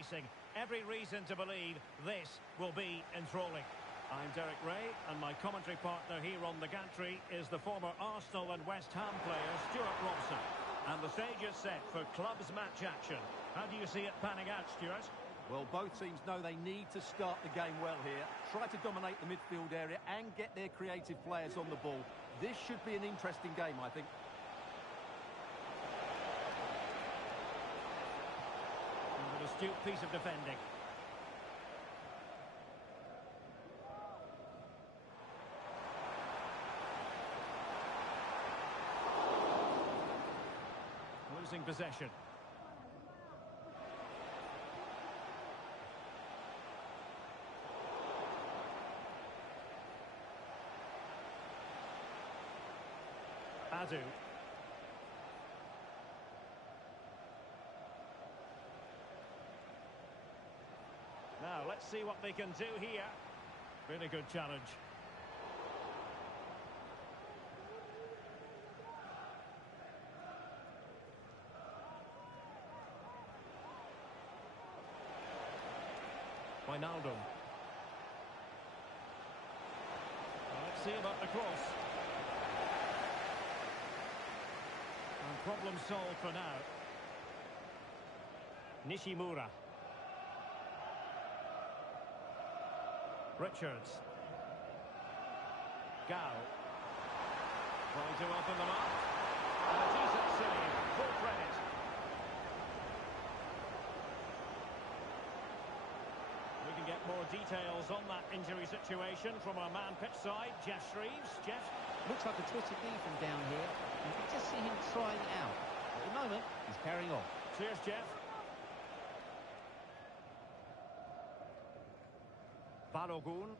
facing. Every reason to believe this will be enthralling. I'm Derek Ray, and my commentary partner here on the gantry is the former Arsenal and West Ham player, Stuart Robson. And the stage is set for clubs match action. How do you see it panning out, Stuart? Well, both teams know they need to start the game well here. Try to dominate the midfield area and get their creative players on the ball. This should be an interesting game, I think. An astute piece of defending. Losing possession. Adu. Now, let's see what they can do here. Really good challenge. Wijnaldum. Well, let's see about the cross. And problem solved for now. Nishimura. Richards. Gao. Trying to open them up. And a decent save. Full credit. We can get more details on that injury situation from our man pitch side, Jeff Shreves. Jeff? Looks like a twisted knee from down here. You can just see him trying it out. At the moment, he's carrying on. Cheers, Jeff. Balogun.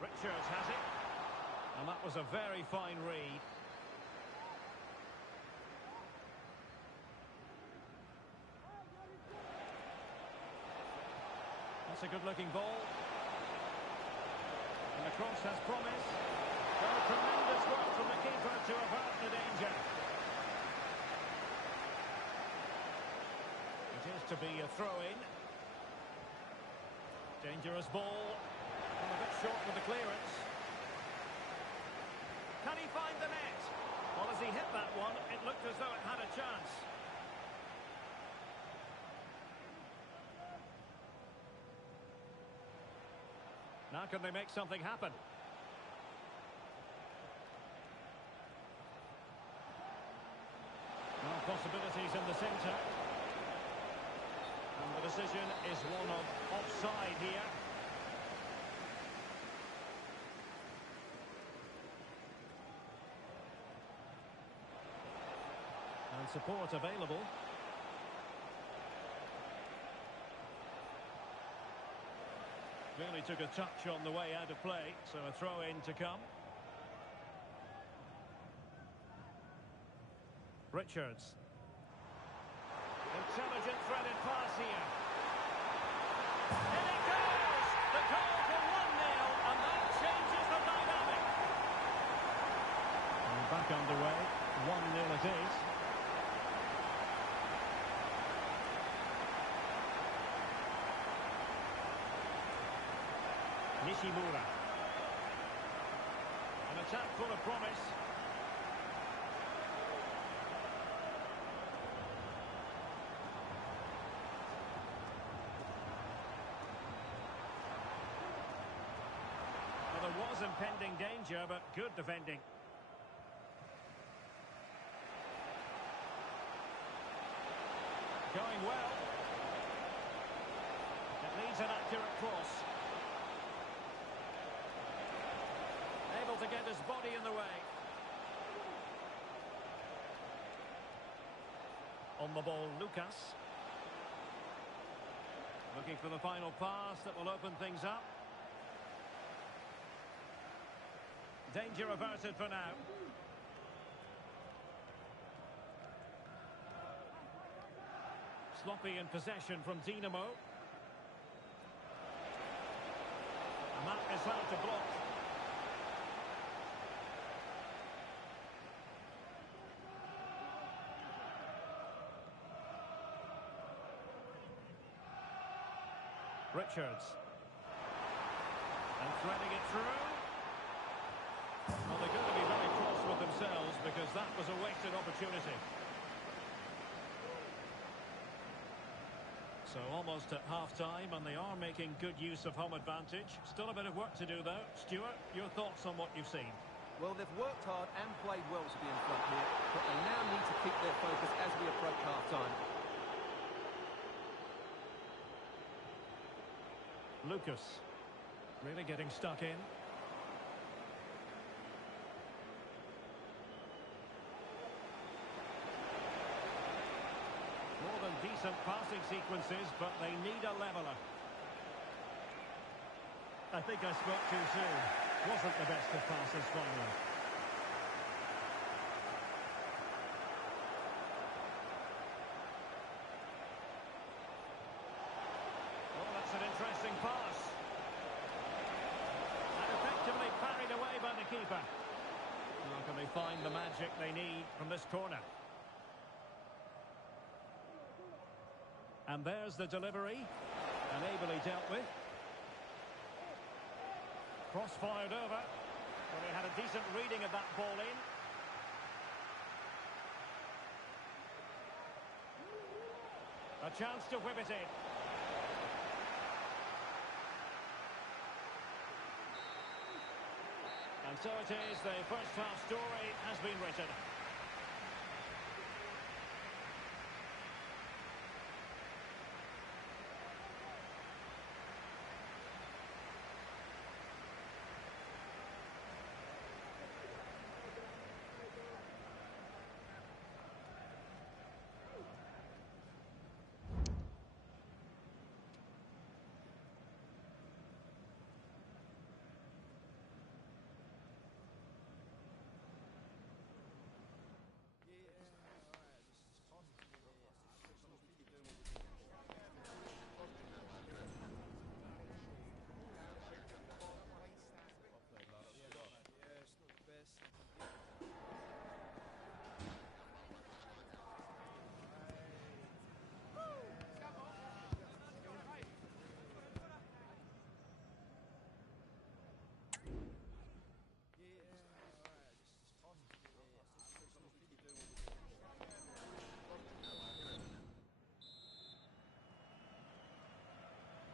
Richards has it. And that was a very fine read. That's a good-looking ball. And the cross has promise. Oh, tremendous work from the keeper to avert the danger. It is to be a throw-in. Dangerous ball. And a bit short with the clearance. Can he find the net? Well, as he hit that one, it looked as though it had a chance. Now can they make something happen? Well, possibilities in the centre. And the decision is one of offside here. And support available. Really took a touch on the way out of play, so a throw-in to come. Richards. Intelligent threaded pass here. In it goes! The goal for 1-0, and that changes the dynamic. And back underway, 1-0 it is. Nishimura. An attack full of promise. Well, there was impending danger, but good defending. Going well. It needs an accurate cross. Able to get his body in the way. On the ball, Lucas. Looking for the final pass that will open things up. Danger averted for now. Sloppy in possession from Dinamo. failed to block. Richards. And threading it through. Well, they're going to be very cross with themselves because that was a wasted opportunity. So almost at half-time, and they are making good use of home advantage. Still a bit of work to do, though. Stuart, your thoughts on what you've seen? Well, they've worked hard and played well to be in front here, but they now need to keep their focus as we approach half-time. Lucas, really getting stuck in. More than decent passing sequences, but they need a leveller. I think I spoke too soon. Wasn't the best of passes finally. Oh, that's an interesting pass. And effectively parried away by the keeper. Now can they find the magic they need from this corner? And there's the delivery, and ably dealt with. Cross fired over. Well, they had a decent reading of that ball in. A chance to whip it in. And so it is, the first half story has been written.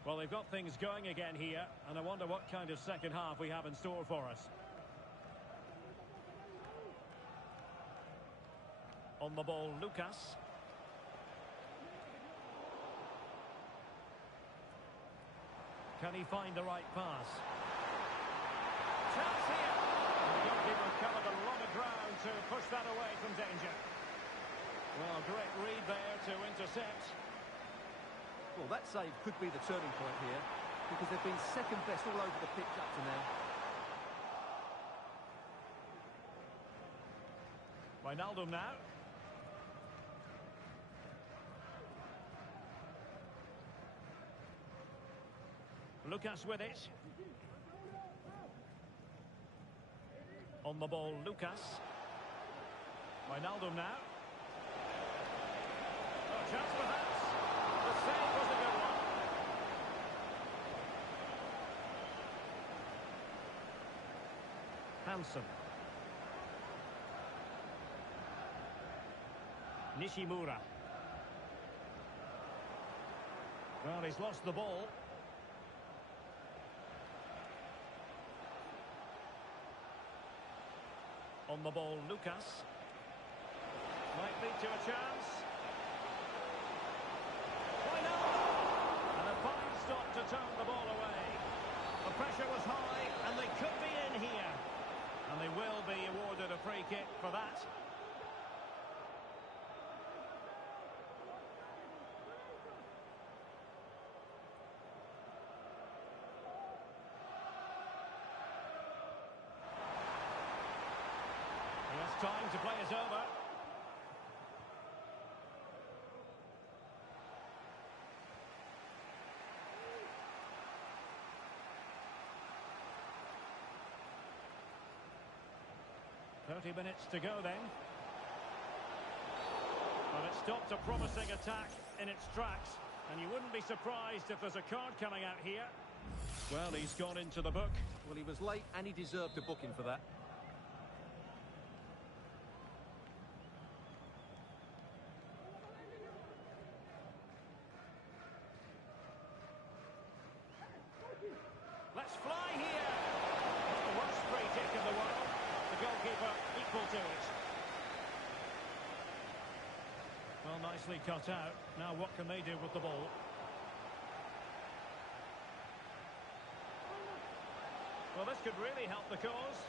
Well, they've got things going again here, and I wonder what kind of second half we have in store for us. On the ball, Lucas. Can he find the right pass? Chance here! The goalkeeper covered a lot of ground to push that away from danger. Well, great read there to intercept. Well, that save could be the turning point here, because they've been second best all over the pitch up to now. Wijnaldum now. Lucas with it. On the ball, Lucas. Wijnaldum now. Oh, chance perhaps. The save was a good one. Hansen. Nishimura. Well, he's lost the ball. On the ball, Lucas. Might lead to a chance. And a fine stop to turn the ball away. The pressure was high, and they could be in here. And they will be awarded a free kick for that. It's time to play it over. 30 minutes to go then. Well, it stopped a promising attack in its tracks, and you wouldn't be surprised if there's a card coming out here. Well, he's gone into the book. Well, he was late and he deserved a booking for that. Let's fly here. Not the worst free kick in the world. The goalkeeper equal to it. Well, nicely cut out. Now what can they do with the ball? Well, this could really help the cause.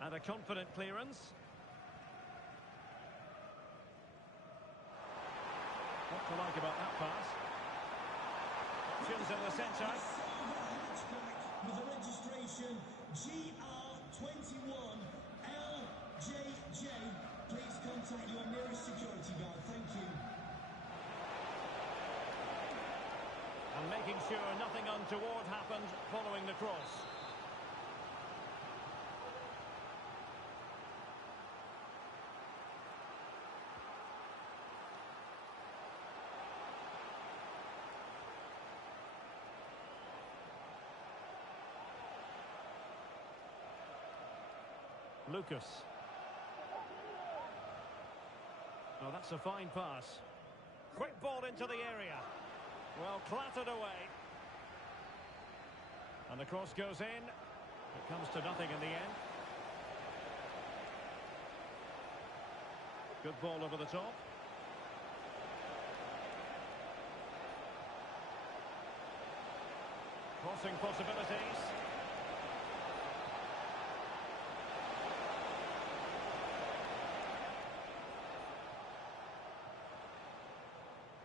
And a confident clearance. What to like about that pass? Options in the centre. With the registration GR21LJJ. Please contact your nearest security guard. Thank you. And making sure nothing untoward happened following the cross. Lucas. Oh, that's a fine pass. Quick ball into the area. Well, clattered away. And the cross goes in. It comes to nothing in the end. Good ball over the top. Crossing possibilities.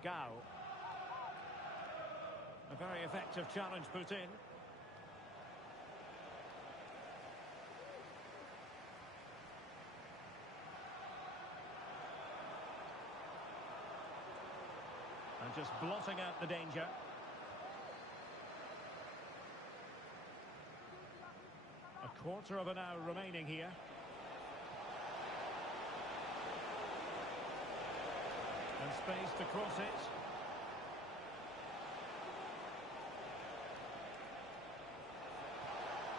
Gao. A very effective challenge put in. And just blotting out the danger. A quarter of an hour remaining here. And space to cross it.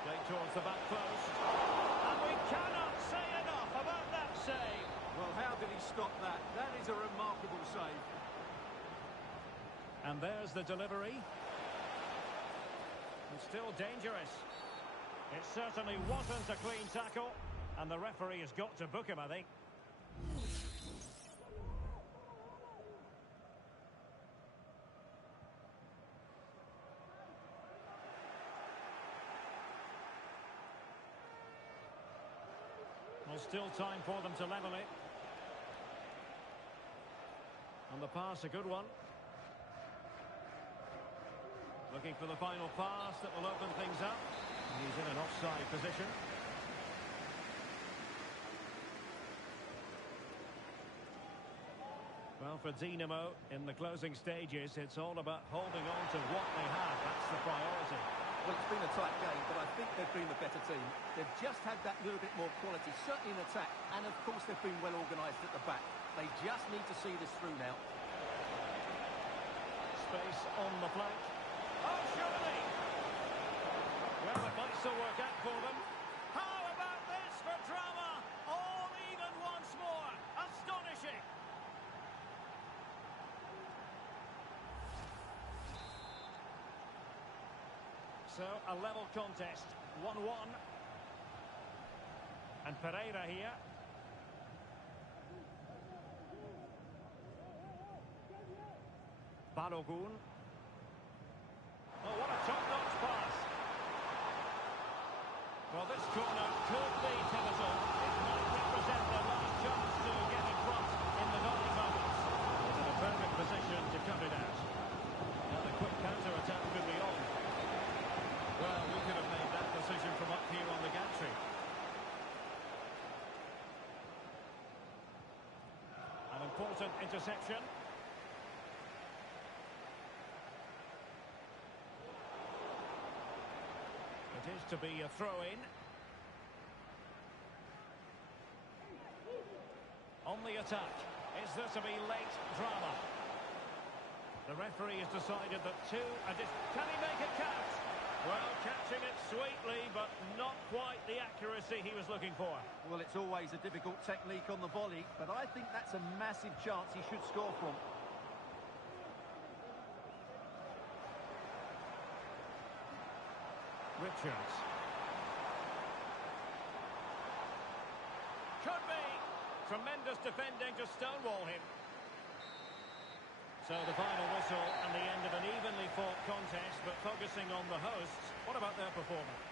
Played towards the back post. And we cannot say enough about that save. Well, how did he stop that? That is a remarkable save. And there's the delivery. And still dangerous. It certainly wasn't a clean tackle. And the referee has got to book him, I think. Well, still time for them to level it. And the pass, a good one. Looking for the final pass that will open things up. He's in an offside position. Well, for Dinamo, in the closing stages, it's all about holding on to what they have. That's the priority. Well, it's been a tight game, but I think they've been the better team. They've just had that little bit more quality, certainly in attack, and of course they've been well organised at the back. They just need to see this through now. Space on the flank. Oh, surely! Well, it might still work out for them. How about this for drama? All even once more. Astonishing! So, a level contest. 1-1. And Pereira here. Balogun. Oh, what a top-notch pass. Well, this corner could be pivotal. It might represent their last chance to get in front in the dying moments. It's in a perfect position to cut it out. Now the quick counter-attack could be on. Well, we could have made that decision from up here on the gantry. An important interception. It is to be a throw-in. On the attack. Is there to be late drama? The referee has decided that can he make it count? Well, catching it sweetly, but not quite the accuracy he was looking for. Well, it's always a difficult technique on the volley, but I think that's a massive chance he should score from. Richards. Could be. Tremendous defending to stonewall him. So the final whistle and the end of an evenly fought contest, but focusing on the hosts, what about their performance?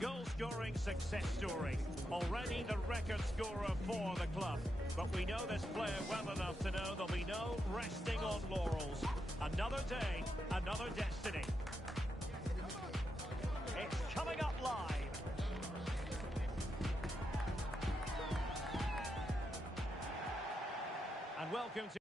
goal-scoring success story. Already the record scorer for the club. But we know this player well enough to know there'll be no resting on laurels. Another day, another destiny. It's coming up live. And welcome to...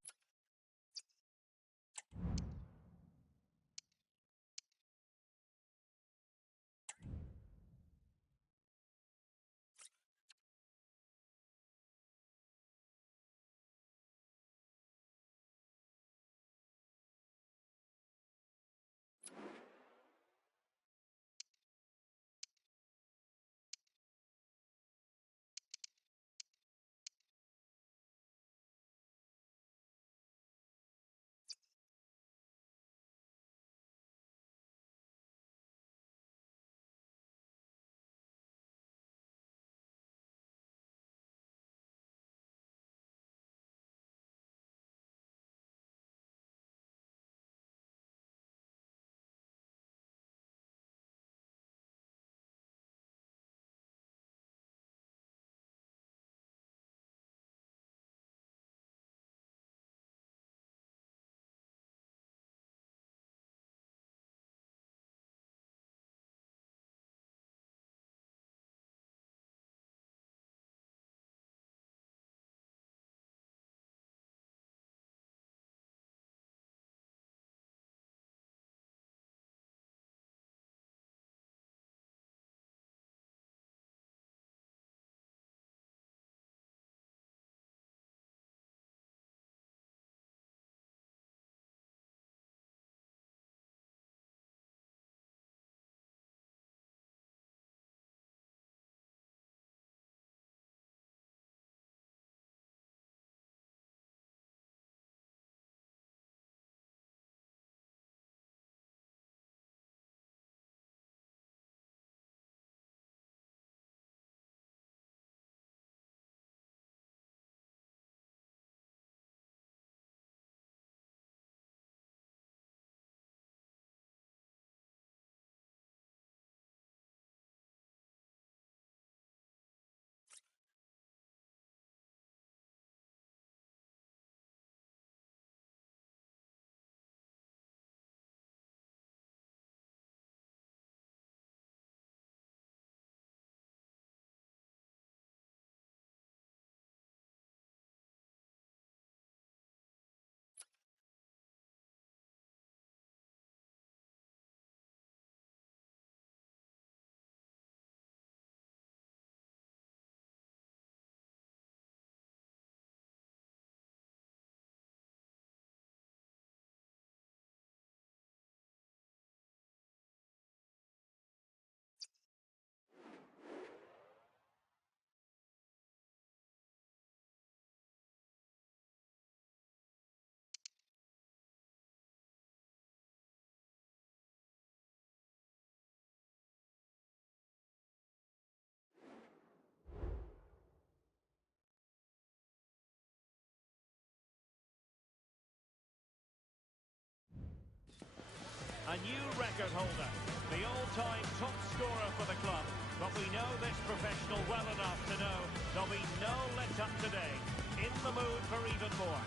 A new record holder, the all-time top scorer for the club. But we know this professional well enough to know there'll be no let-up today. In the mood for even more.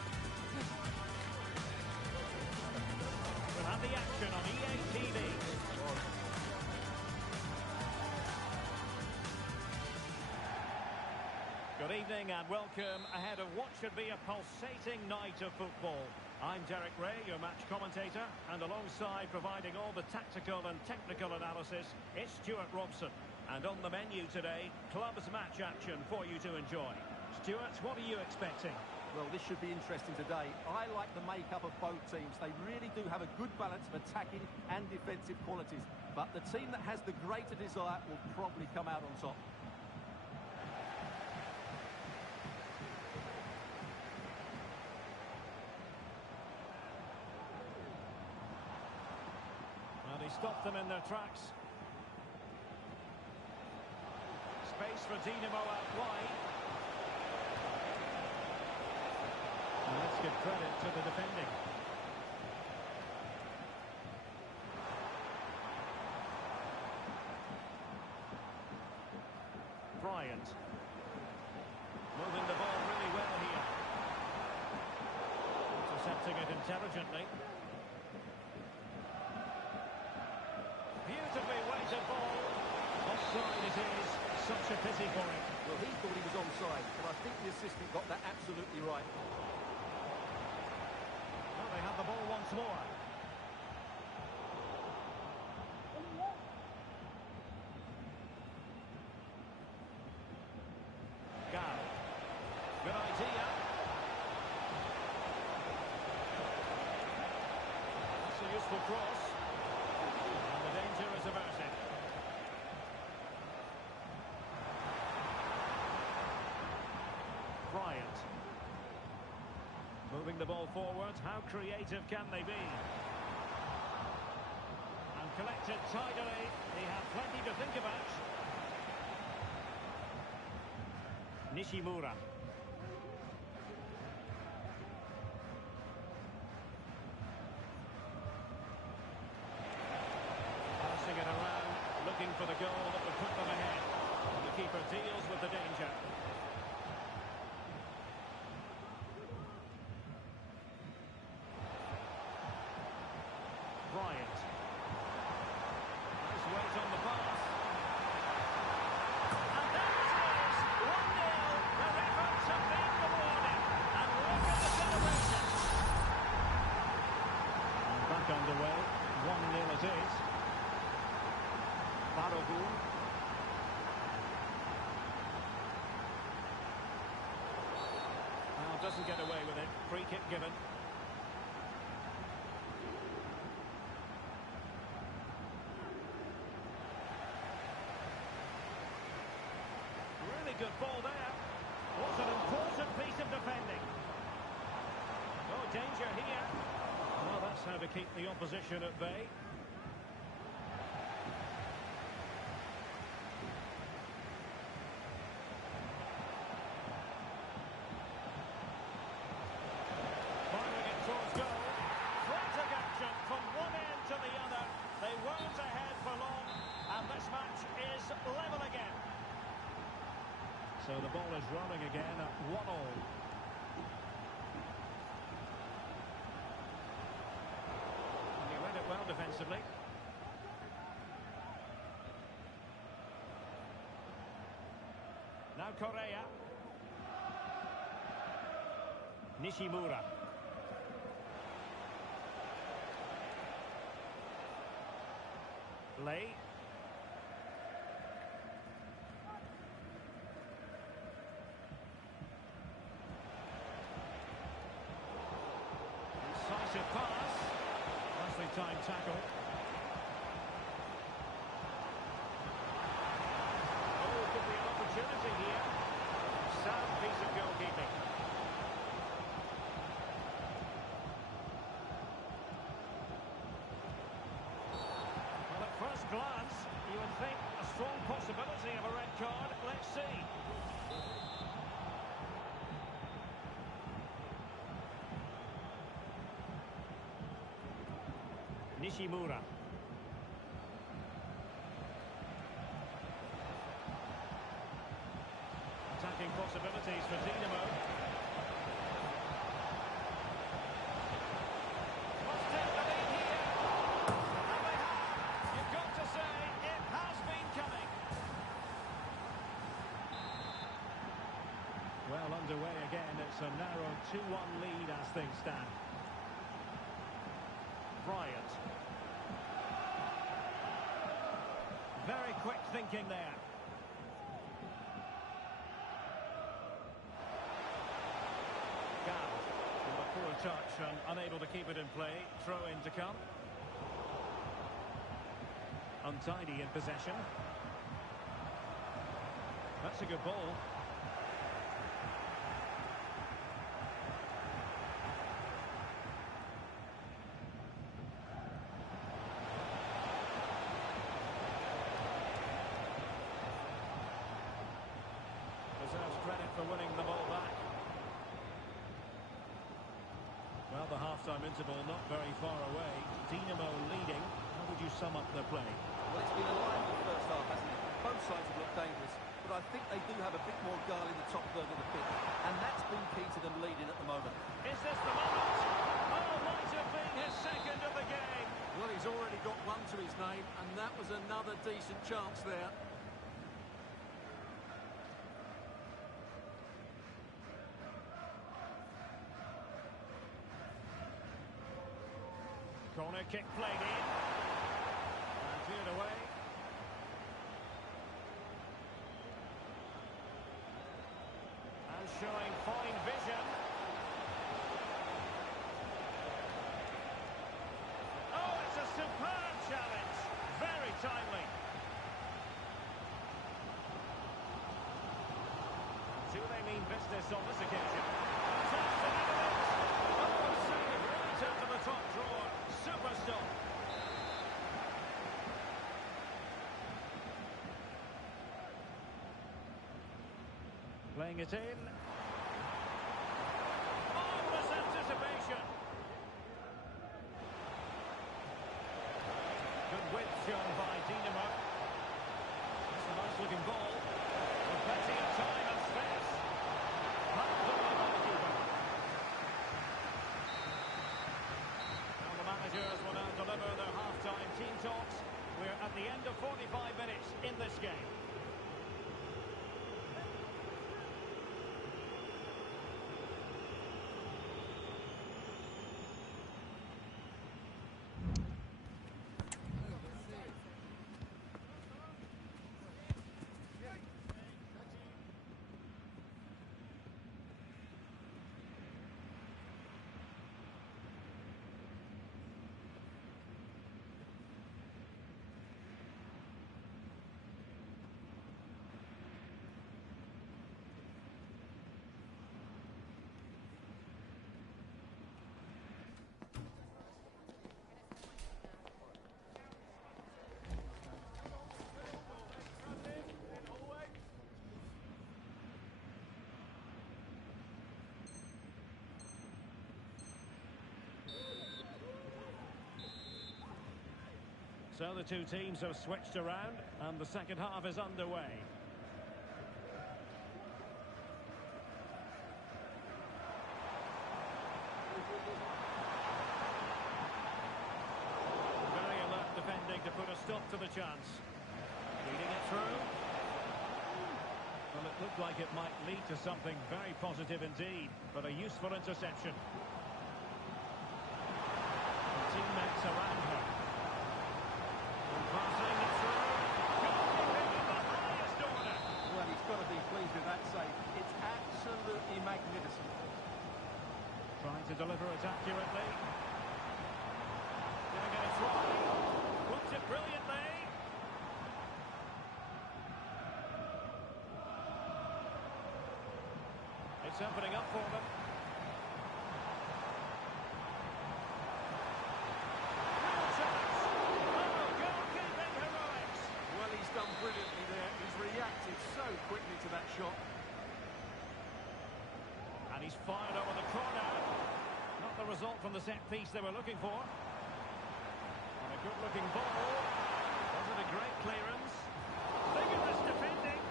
We'll have the action on EA TV. Good evening and welcome ahead of what should be a pulsating night of football. I'm Derek Ray, your match commentator, and alongside providing all the tactical and technical analysis, it's Stuart Robson. And on the menu today, clubs match action for you to enjoy. Stuart, what are you expecting? Well, this should be interesting today. I like the makeup of both teams. They really do have a good balance of attacking and defensive qualities. But the team that has the greater desire will probably come out on top. He stopped them in their tracks. Space for Dinamo out wide. And let's give credit to the defending. Bryant. Moving the ball really well here. Intercepting it intelligently. Beautifully weighted ball. Offside it is. Such a pity for him. Well, he thought he was onside, but I think the assistant got that absolutely right. Well, they have the ball once more. Gal. Good idea. That's a useful cross. And the danger is averted. Bryant. Moving the ball forward. How creative can they be? And collected tidily. He had plenty to think about. Nishimura. Passing it around, looking for the goal that would put them ahead. And the keeper deals with the danger. Bryant. Nice weight on the pass. And there it is! 1-0. Their efforts have been rewarded. And look at the celebration. And back underway. 1-0 it is. Balogun. Doesn't get away with it. Free kick given. Really good ball there. What an important piece of defending. Oh, danger here. Well, that's how to keep the opposition at bay. Firing it towards goal. Frantic action from one end to the other. They weren't ahead for long, and this match is level again. So the ball is rolling again at 1-1. And he read it well defensively. Now Correa. Nishimura. Lay. Decisive pass. Nicely timed tackle. Oh, could be an opportunity here. Sound piece of goalkeeping. Well, at first glance, you would think a strong possibility of a red card. Let's see. Nishimura. Attacking possibilities for Dinamo. Must take the lead here. And they have. You've got to say, it has been coming. Well, underway again. It's a narrow 2-1 lead as things stand. Bryant. Very quick thinking there. Gal. With a poor touch and unable to keep it in play. Throw in to come. Untidy in possession. That's a good ball. Deserves credit for winning the ball back. Well, the half-time interval not very far away. Dinamo leading. How would you sum up their play? Well, it's been a lively first half, hasn't it? Both sides have looked dangerous. but I think they do have a bit more guile in the top third of the pitch, and that's been key to them leading at the moment. Is this the moment? Oh, might have been his second of the game. Well, he's already got one to his name, and that was another decent chance there. Corner kick played in. And cleared away. And showing fine vision. Oh, it's a superb challenge. Very timely. Do they mean business on this occasion? Taps it into it. Oh, save right into the top drawer. Super stop. Playing it in. Marvellous anticipation. Good width shown by Dinamo. It's a nice looking ball. With plenty of time and space. Marked away by the keeper. Now the managers will now deliver their half-time team talks. We're at the end of 45 minutes in this game. So the two teams have switched around and the second half is underway. Very alert defending to put a stop to the chance. Leading it through. Well, it looked like it might lead to something very positive indeed, but a useful interception. The teammates around her. Passing it through. Goalkeeping in the highest order. Well, he's got to be pleased with that save. It's absolutely magnificent. Trying to deliver it accurately. Giving it a try. Puts it brilliantly. It's opening up for them. Done brilliantly there. He's reacted so quickly to that shot. And he's fired over the corner. Not the result from the set piece they were looking for. And a good-looking ball. Wasn't a great clearance. Vigorous defending.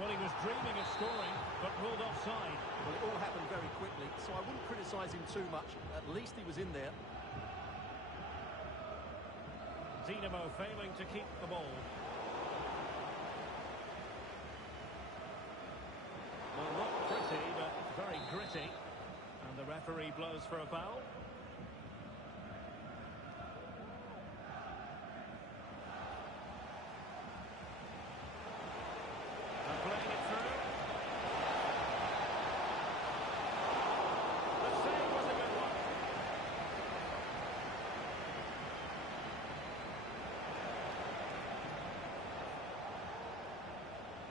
Well, he was dreaming of scoring, but ruled offside. Well, it all happened very quickly, so I wouldn't criticise him too much. At least he was in there. Dinamo failing to keep the ball. Well, not pretty, but very gritty. And the referee blows for a foul. And playing it through. The save was a good one.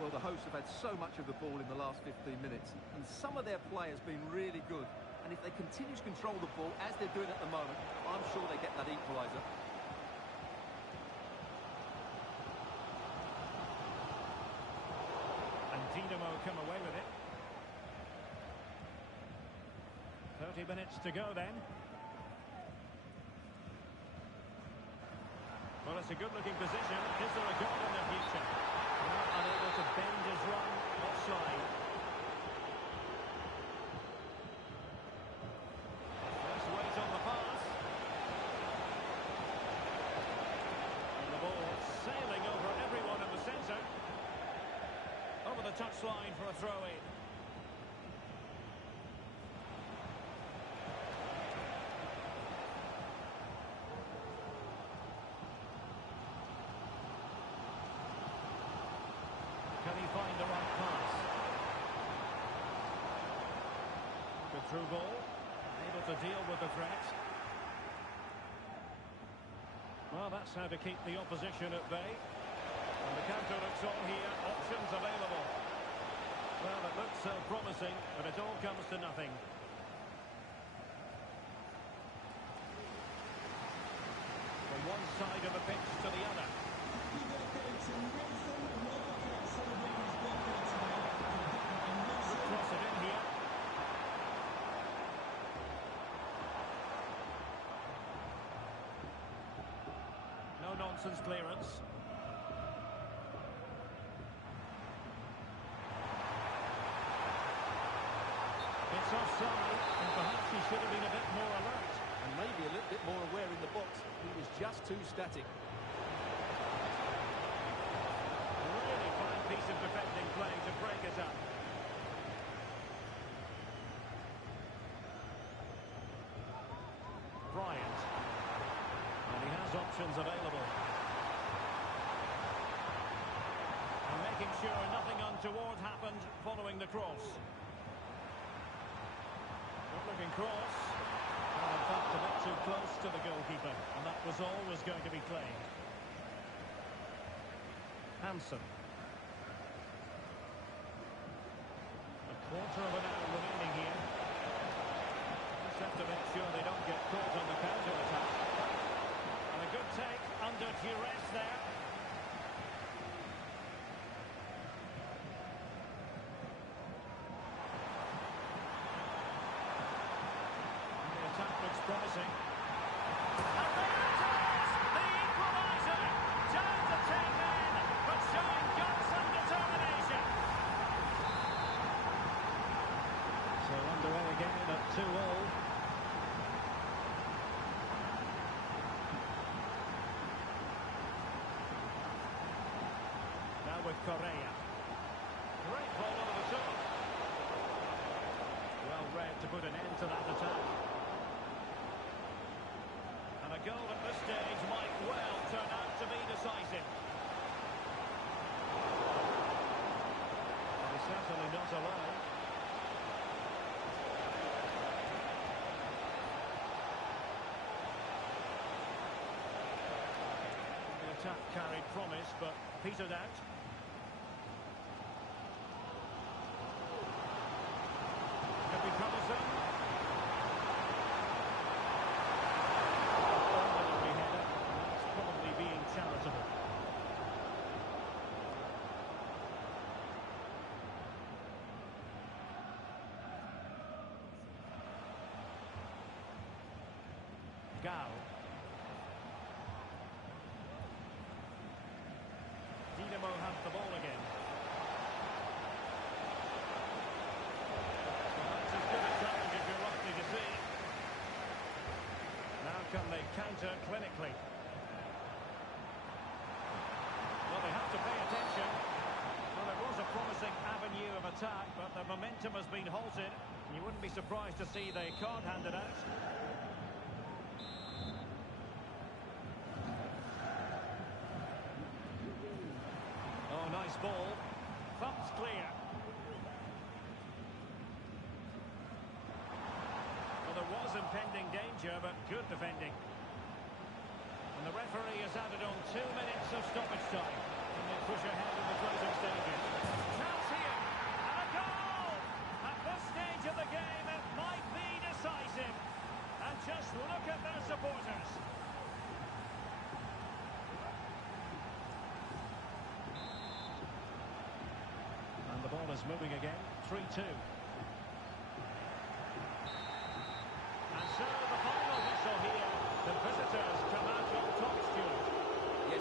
Well, the hosts have had so much of the ball in the last 15 minutes, and some of their players been really good. And if they continue to control the ball, as they're doing at the moment, I'm sure they get that equaliser. And Dinamo come away with it. 30 minutes to go then. Well, Well, it's a good-looking position. Is there a goal in the future? Well, unable to bend his run. Offside. Let's wait on the pass. And the ball sailing over everyone in the centre. Over the touchline for a throw-in. Can he find the right pass? Good through ball. Able to deal with the threat. Well, that's how to keep the opposition at bay. And the counter looks on here. Options available. Well, it looks so promising, but it all comes to nothing. From one side of the pitch to the other. Cross it in here. No nonsense clearance. It's offside, and perhaps he should have been a bit more alert. And maybe a little bit more aware in the box. He was just too static. Really fine piece of defending play to break it up. Bryant. And he has options available. And making sure nothing untoward happened following the cross. Good-looking cross. Well, in fact, a bit too close to the goalkeeper. And that was always going to be claimed. Hansen. A quarter of an hour remaining here. Just have to make sure they don't get caught on the counter-attack. And a good take under duress there. And the attack looks promising. And there it is! The equaliser! Down to 10 men, but showing guts and determination. So underway again at 2-all. Now with Correa. Great ball over the top. Well read to put an end to that attack. And a goal at this stage might well turn out to be decisive. Well, he's certainly not alone. The attack carried promise, but petered out. Could be troublesome. Ordinary header, and that's probably being charitable. Gao. Dinamo have the ball again. Well, that's as good a challenge as you're likely to see. Now can they counter clinically? Well, they have to pay attention. Well, it was a promising avenue of attack, but the momentum has been halted. You wouldn't be surprised to see the card handed out. Oh, nice ball. Thumped clear. Well, there was impending danger, but good defending. And the referee has added on 2 minutes of stoppage time. And they push ahead in the closing stages. Chance here. And a goal! At this stage of the game, it might be decisive. And just look at their supporters. And the ball is moving again. 3-2. And so the final whistle here. The visitors come out on top, Stuart.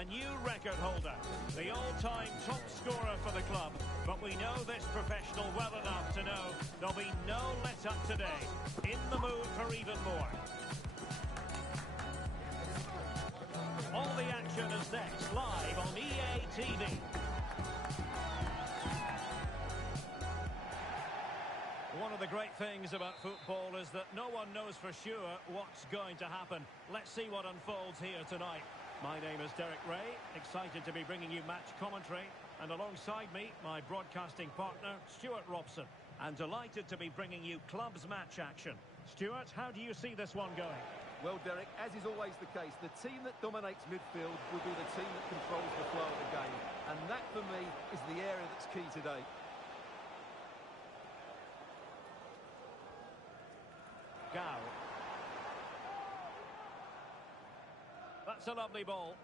a new record holder, the all-time top scorer for the club. But we know this professional well enough to know there'll be no let-up today. In the mood for even more. All the action is next, live on EA TV. One of the great things about football is that no one knows for sure what's going to happen. Let's see what unfolds here tonight. My name is Derek Ray, excited to be bringing you match commentary. And alongside me, my broadcasting partner, Stuart Robson. And delighted to be bringing you clubs match action. Stuart, how do you see this one going? Well, Derek, as is always the case, the team that dominates midfield will be the team that controls the flow of the game. And that, for me, is the area that's key today. Gao. That's a lovely ball.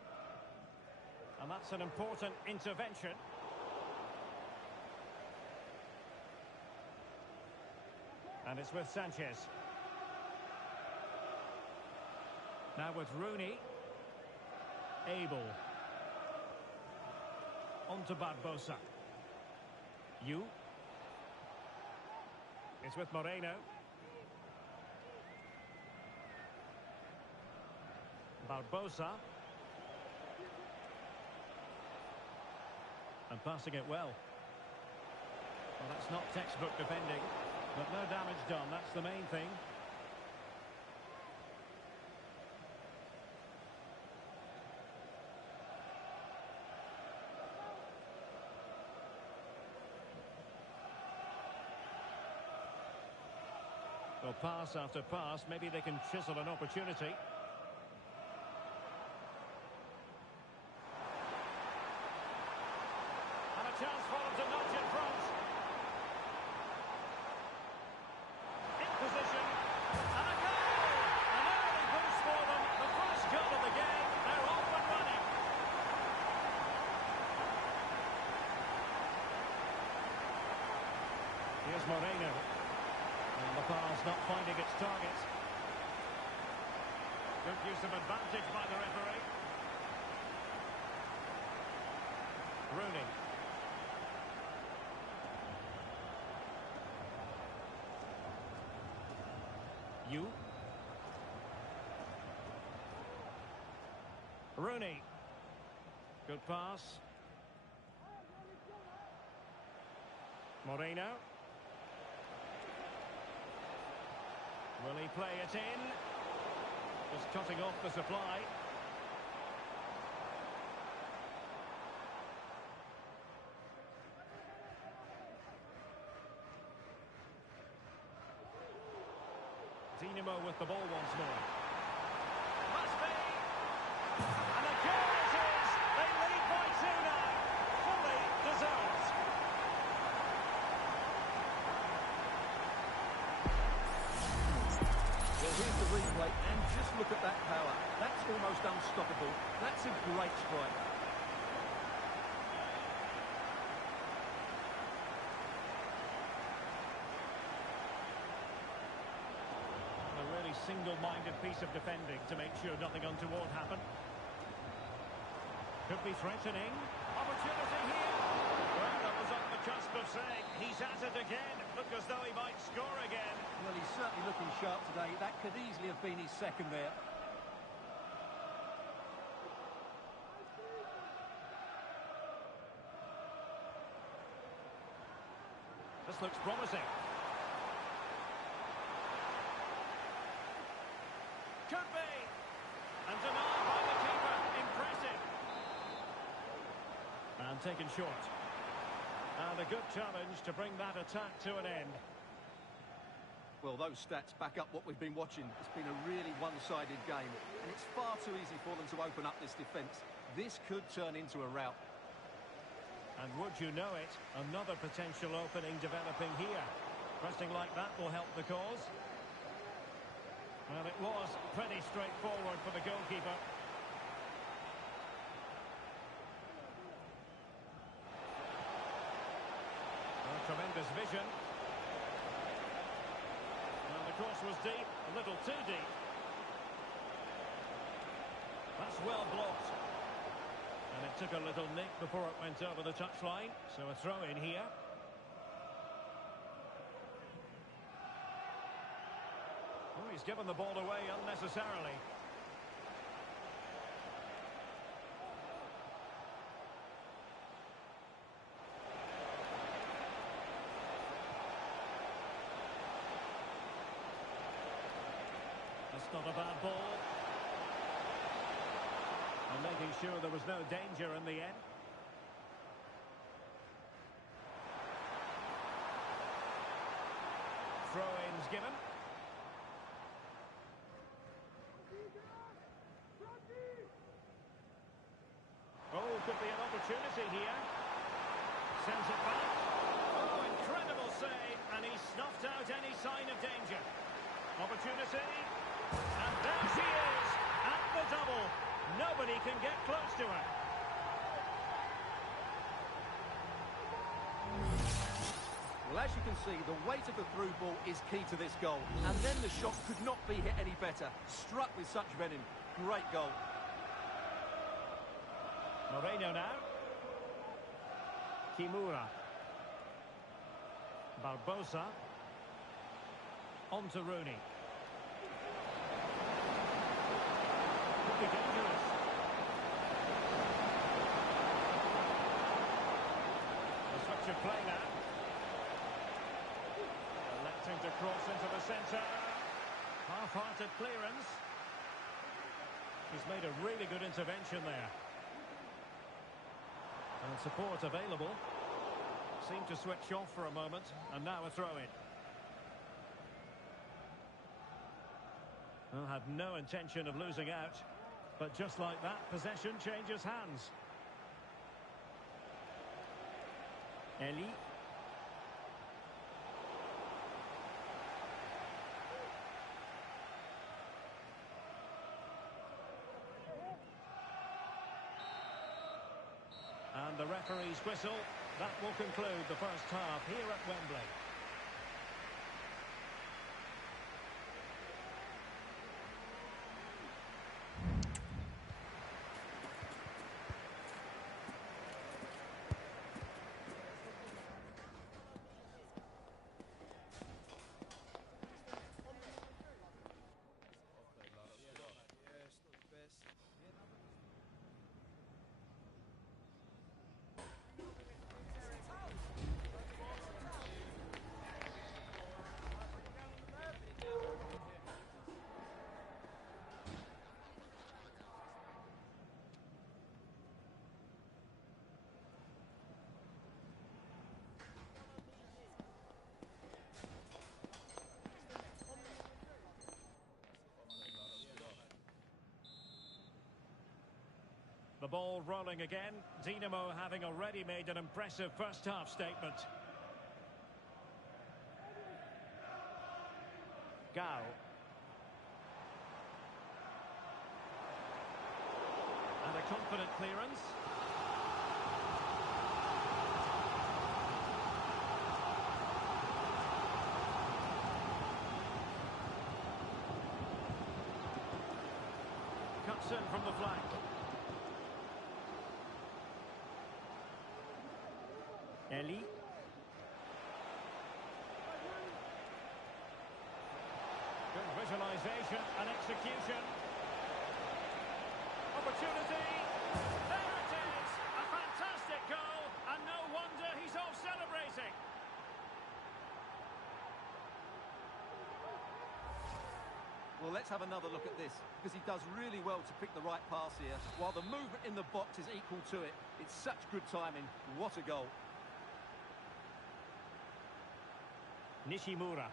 And that's an important intervention. And it's with Sanchez. Now with Rooney. Abel. On to Barbosa. It's with Moreno. Barbosa. And passing it well. Well, that's not textbook defending, but no damage done. That's the main thing. Well, pass after pass, maybe they can chisel an opportunity. Chance for them to nudge in front. In position. And a goal! An early boost for them. The first goal of the game. They're off and running. Here's Moreno. And the pass not finding its target. Good use of advantage by the referee. Rooney. Rooney. Good pass. Moreno. Will he play it in? Just cutting off the supply. Dinamo with the ball once more. Must be! And a goal it is! They lead by 2 now. Fully deserved. Well, here's the replay, and just look at that power. That's almost unstoppable. That's a great strike. Single-minded piece of defending to make sure nothing untoward happened. Could be threatening. Opportunity here. Well, that was on the cusp of saying he's at it again. Look as though he might score again. Well, he's certainly looking sharp today. That could easily have been his second there. This looks promising. Could be. And denied by the keeper. Impressive. And taken short. And a good challenge to bring that attack to an end. Well, those stats back up what we've been watching. It's been a really one-sided game. And it's far too easy for them to open up this defence. This could turn into a rout. And would you know it, another potential opening developing here. Pressing like that will help the cause. Well, it was pretty straightforward for the goalkeeper. Well, tremendous vision. Well, the cross was deep, a little too deep. That's well blocked. And it took a little nick before it went over the touchline. So a throw in here. Oh, he's given the ball away unnecessarily. That's not a bad ball. And making sure there was no danger in the end. Throw-ins given. Oh, could be an opportunity here. Sends it back. Oh, incredible save. And he snuffed out any sign of danger. Opportunity. And there she is. At the double. Nobody can get close to her. Well, as you can see, the weight of the through ball is key to this goal. And then the shot could not be hit any better. Struck with such venom. Great goal. Moreno now. Kimura. Barbosa. On to Rooney. Could be dangerous. A switch of play now. Electing to cross into the centre. Half-hearted clearance. He's made a really good intervention there. And support available. Seemed to switch off for a moment, and now a throw-in. Well, had no intention of losing out, but just like that, possession changes hands. Eli. And the referee's whistle. That will conclude the first half here at Wembley. The ball rolling again. Dinamo having already made an impressive first-half statement. Gao. And a confident clearance. Cuts in from the flank. Eli. Good visualization and execution. Opportunity. There it is. A fantastic goal. And no wonder he's off celebrating. Well, let's have another look at this, because he does really well to pick the right pass here, while the movement in the box is equal to it. It's such good timing. What a goal. Nishimura.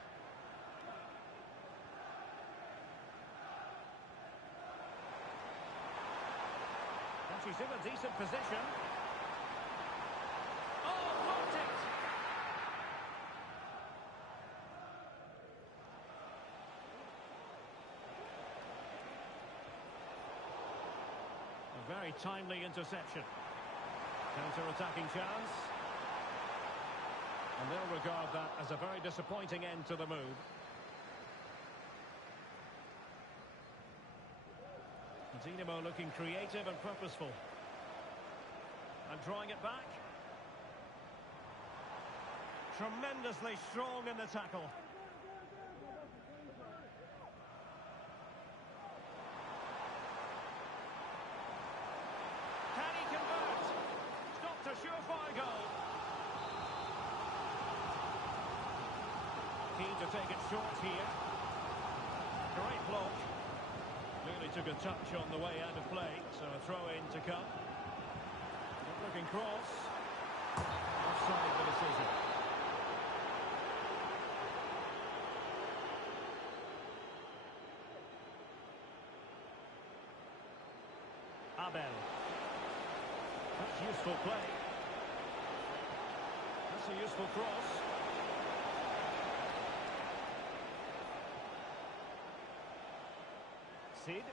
And she's in a decent position. Oh, blocked it! A very timely interception. Counter-attacking chance. And they'll regard that as a very disappointing end to the move. Dinamo looking creative and purposeful. And drawing it back. Tremendously strong in the tackle. Can he convert? Stopped a surefire goal. Keen to take it short here. Great block. Really took a touch on the way out of play, so a throw-in to come. Good-looking cross. Offside the decision. Abel. That's useful play. That's a useful cross. Sid.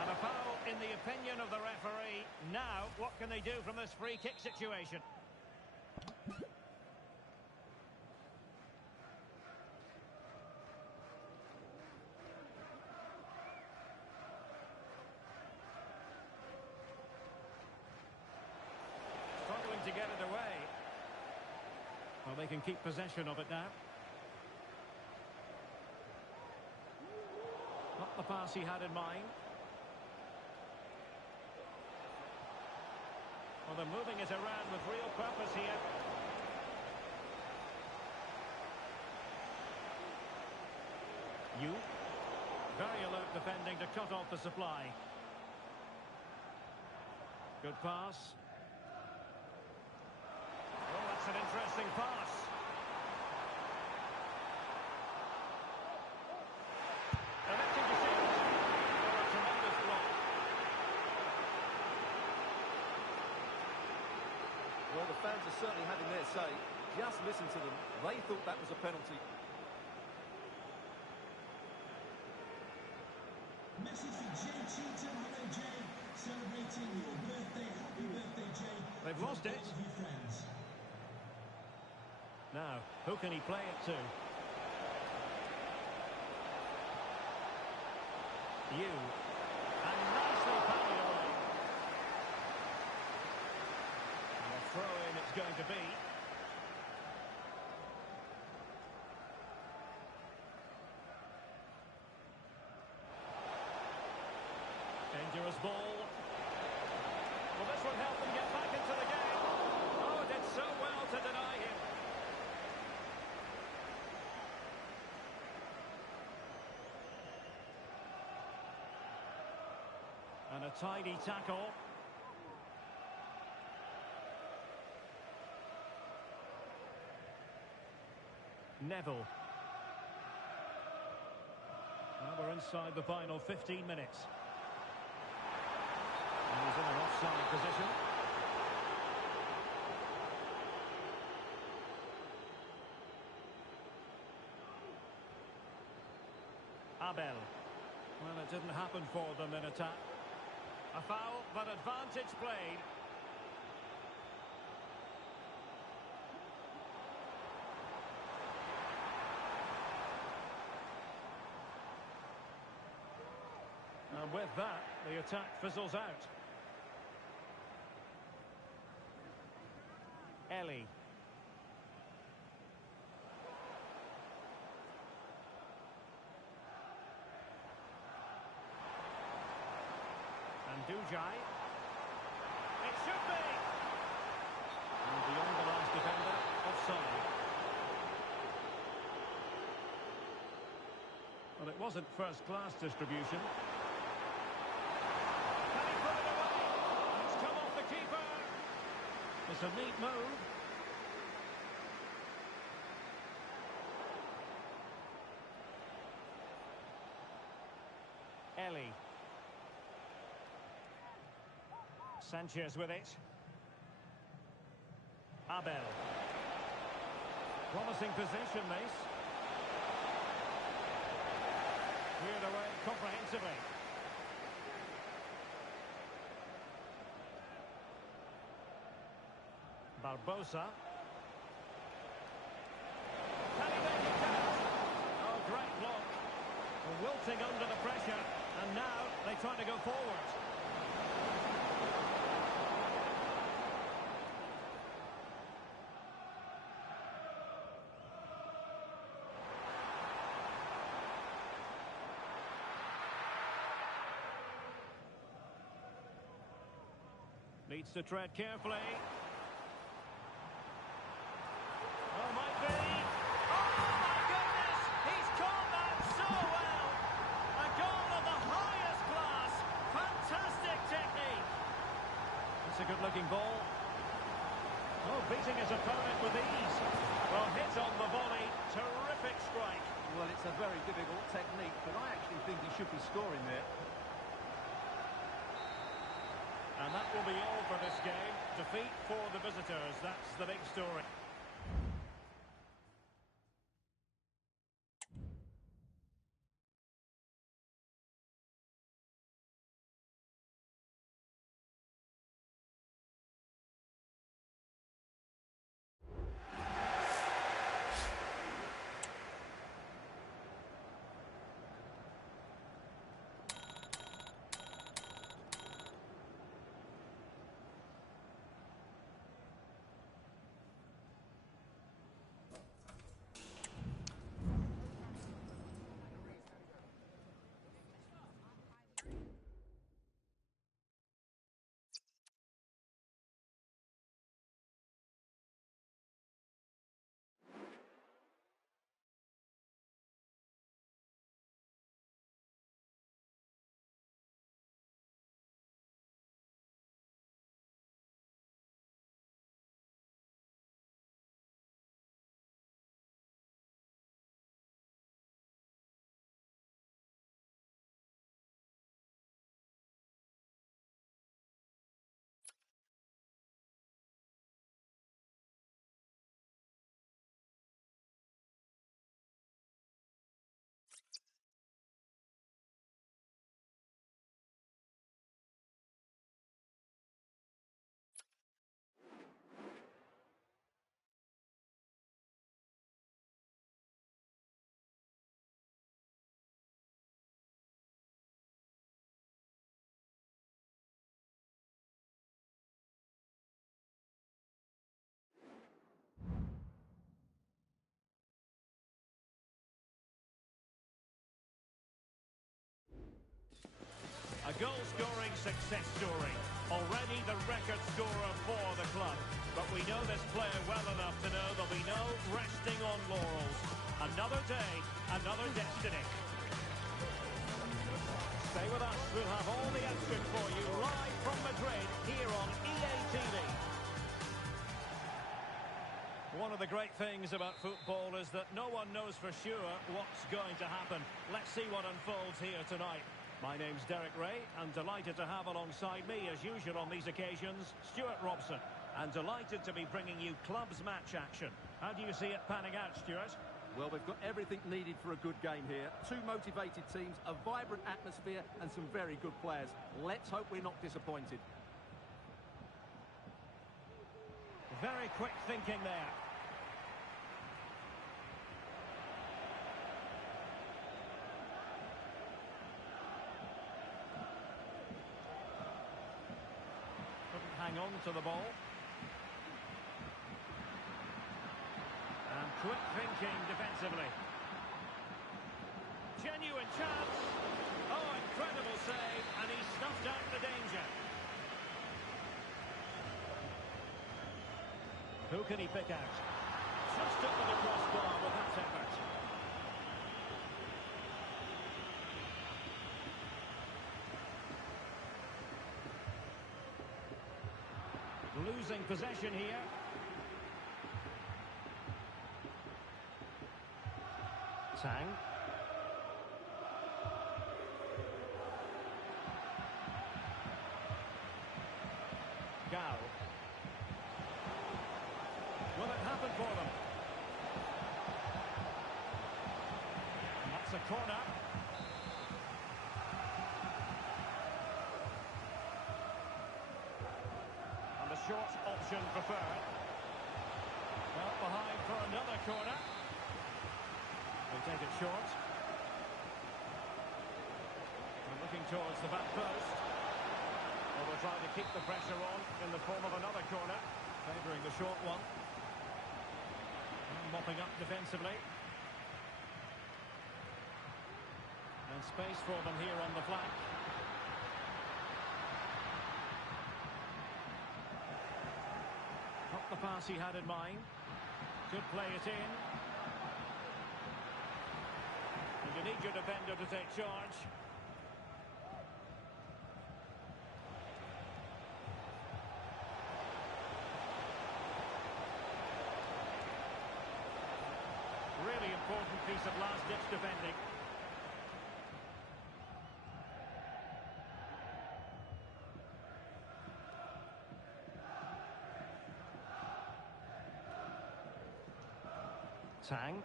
And a foul in the opinion of the referee. Now, what can they do from this free kick situation? Struggling to get it away. Well, they can keep possession of it now. Not the pass he had in mind. Well, they're moving it around with real purpose here. Very alert defending to cut off the supply. Good pass. Oh, that's an interesting pass. Electing to shoot. Oh, a tremendous block. Well, the fans are certainly having their say. Just listen to them. They thought that was a penalty. Message for Jay Cheatham. Hello, Jay. Celebrating your birthday. Happy birthday, Jay. They've lost it. All of your friends. Now, who can he play it to? And nicely parried away. And a throw-in it's going to be. Dangerous ball. Well, this will help them get back into the game. Oh, did so well to deny him. And a tidy tackle. Neville. Now we're inside the final 15 minutes. And he's in an offside position. Abel. Well, it didn't happen for them in attack. A foul, but advantage played. And with that, the attack fizzles out. Ellie. And Dujai. It should be! And beyond the last defender, offside. Well, it wasn't first-class distribution. Can he put it away? It's come off the keeper. It's a neat move. Ellie. Sanchez with it. Abel. Promising possession, this. Cleared away comprehensively. Barbosa. Can he make it count? Oh, great block. Wilting under the pressure, and now they try to go forward. Needs to tread carefully. Oh, might be. Oh, my goodness! He's caught that so well! A goal of the highest class. Fantastic technique. It's a good-looking ball. Oh, beating his opponent with ease. Well, hit on the volley. Terrific strike. Well, it's a very difficult technique, but I actually think he should be scoring there. And that will be all for this game. Defeat for the visitors. That's the big story. A goal-scoring success story. Already the record scorer for the club. But we know this player well enough to know there'll be no resting on laurels. Another day, another destiny. Stay with us. We'll have all the action for you live from Madrid here on EA TV. One of the great things about football is that no one knows for sure what's going to happen. Let's see what unfolds here tonight. My name's Derek Ray, and delighted to have alongside me, as usual on these occasions, Stuart Robson. And delighted to be bringing you clubs match action. How do you see it panning out, Stuart? Well, we've got everything needed for a good game here. Two motivated teams, a vibrant atmosphere, and some very good players. Let's hope we're not disappointed. Very quick thinking there. Hang on to the ball. And quick thinking defensively. Genuine chance. Oh, incredible save, and he snuffed out the danger. Who can he pick out? Just over the crossbar with that effort. Losing possession here. Tang. Gao. Will it happen for them? And that's a corner. Short option preferred. Well, behind for another corner. They take it short. And looking towards the back post. Well, we'll try to keep the pressure on in the form of another corner, favouring the short one. And mopping up defensively. And space for them here on the flank. pass he had in mind. Could play it in. And you need your defender to take charge. Really important piece of last-ditch defending. Tang.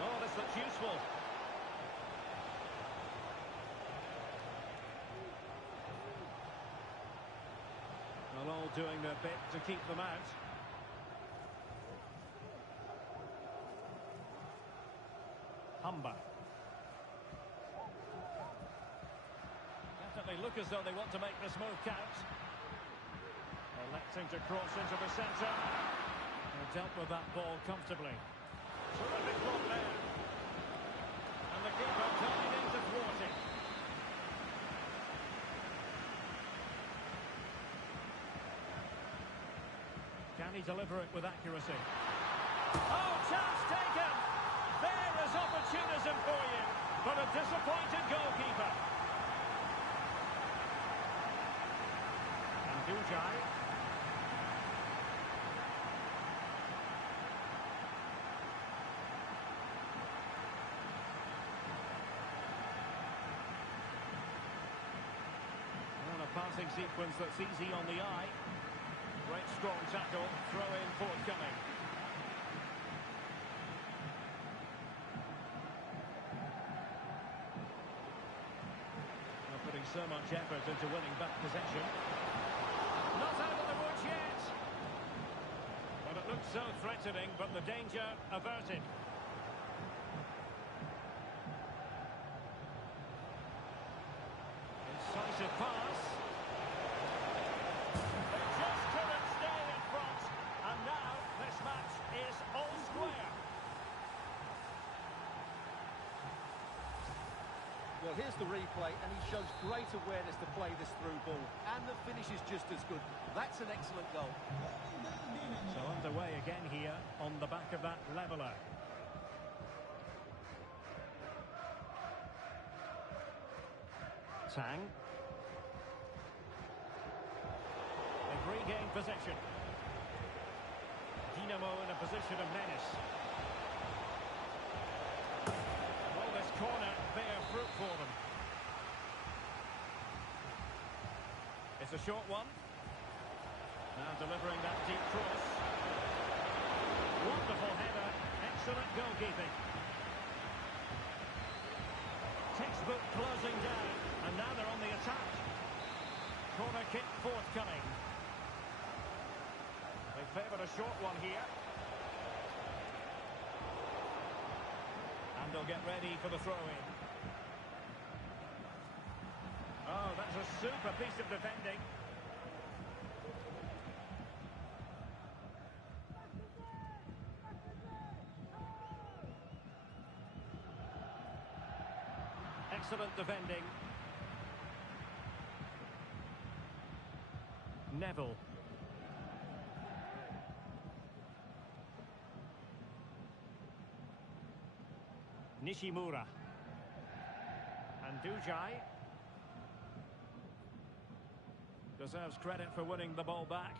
Oh, this looks useful. Well, all doing their bit to keep them out. Humber. Definitely look as though they want to make this move count. Electing to cross into the centre. They dealt with that ball comfortably. Terrific ball there. And the keeper coming in to thwart it. Can he deliver it with accuracy? Oh, chance taken! There is opportunism for you, but a disappointed goalkeeper. And Dujai. Well, a passing sequence that's easy on the eye. Great strong tackle, throw in forthcoming. They're putting so much effort into winning back possession. Not out of the woods yet. Well, it looks so threatening, but the danger averted. Incisive pass. They just couldn't stay in front. And now this match is all square. Well, here's the replay, and he shows great awareness to play this through ball. And the finish is just as good. That's an excellent goal. So underway again here on the back of that leveller. Tang. They've regained possession. Dinamo in a position of menace. Well, this corner bear fruit for them. It's a short one. Now delivering that deep cross. Wonderful header. Excellent goalkeeping. Textbook closing down. And now they're on the attack. Corner kick forthcoming. They favoured a short one here. And they'll get ready for the throw-in. Oh, that's a super piece of defending. Excellent defending. Neville. Nishimura. And Dujai. Deserves credit for winning the ball back.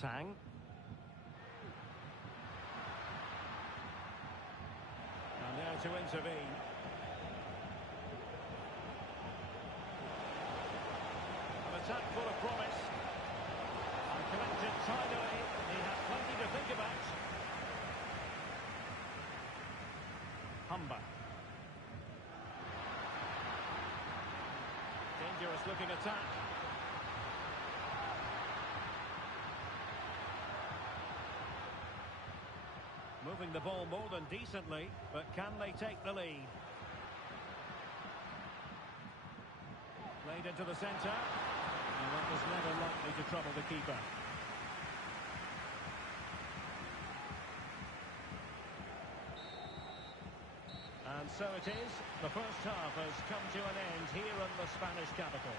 Tang. And there to intervene. An attack full of promise. And collected tidily. He has plenty to think about. Humber. Dangerous looking attack. Moving the ball more than decently, but can they take the lead? Played into the centre. And that was never likely to trouble the keeper. And so it is. The first half has come to an end here in the Spanish capital.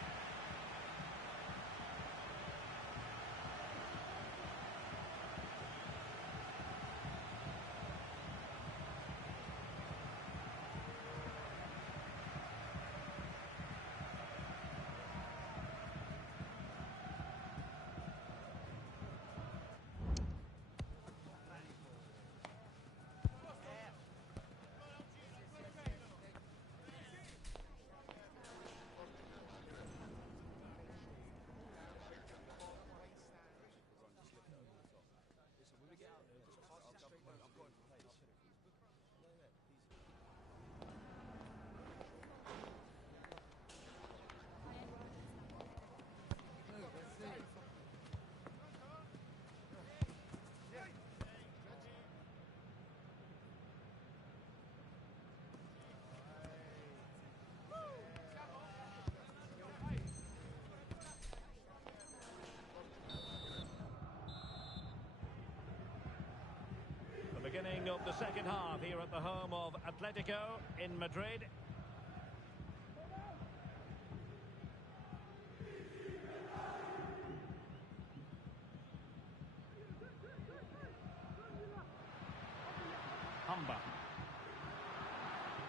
Beginning of the second half here at the home of Atletico in Madrid. Humber.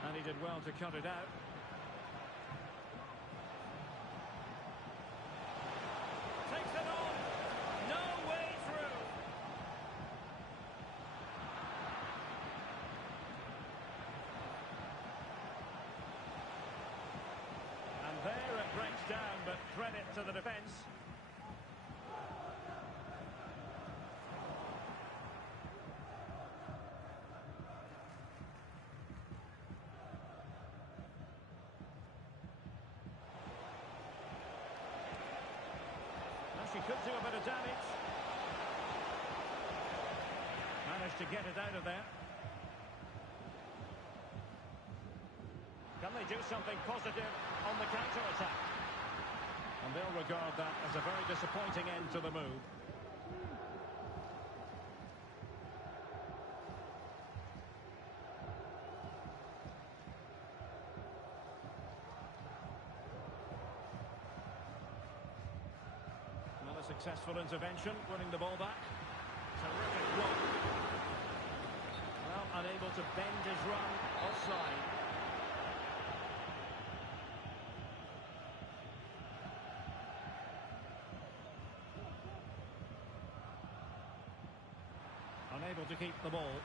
And he did well to cut it out. Takes it on. No way through. There it breaks down, but credit to the defence. Well, she could do a bit of damage. Managed to get it out of there. Can they do something positive on the counter-attack? And they'll regard that as a very disappointing end to the move. Another successful intervention, winning the ball back. Terrific block. Well, unable to bend his run, offside. Unable to keep the ball.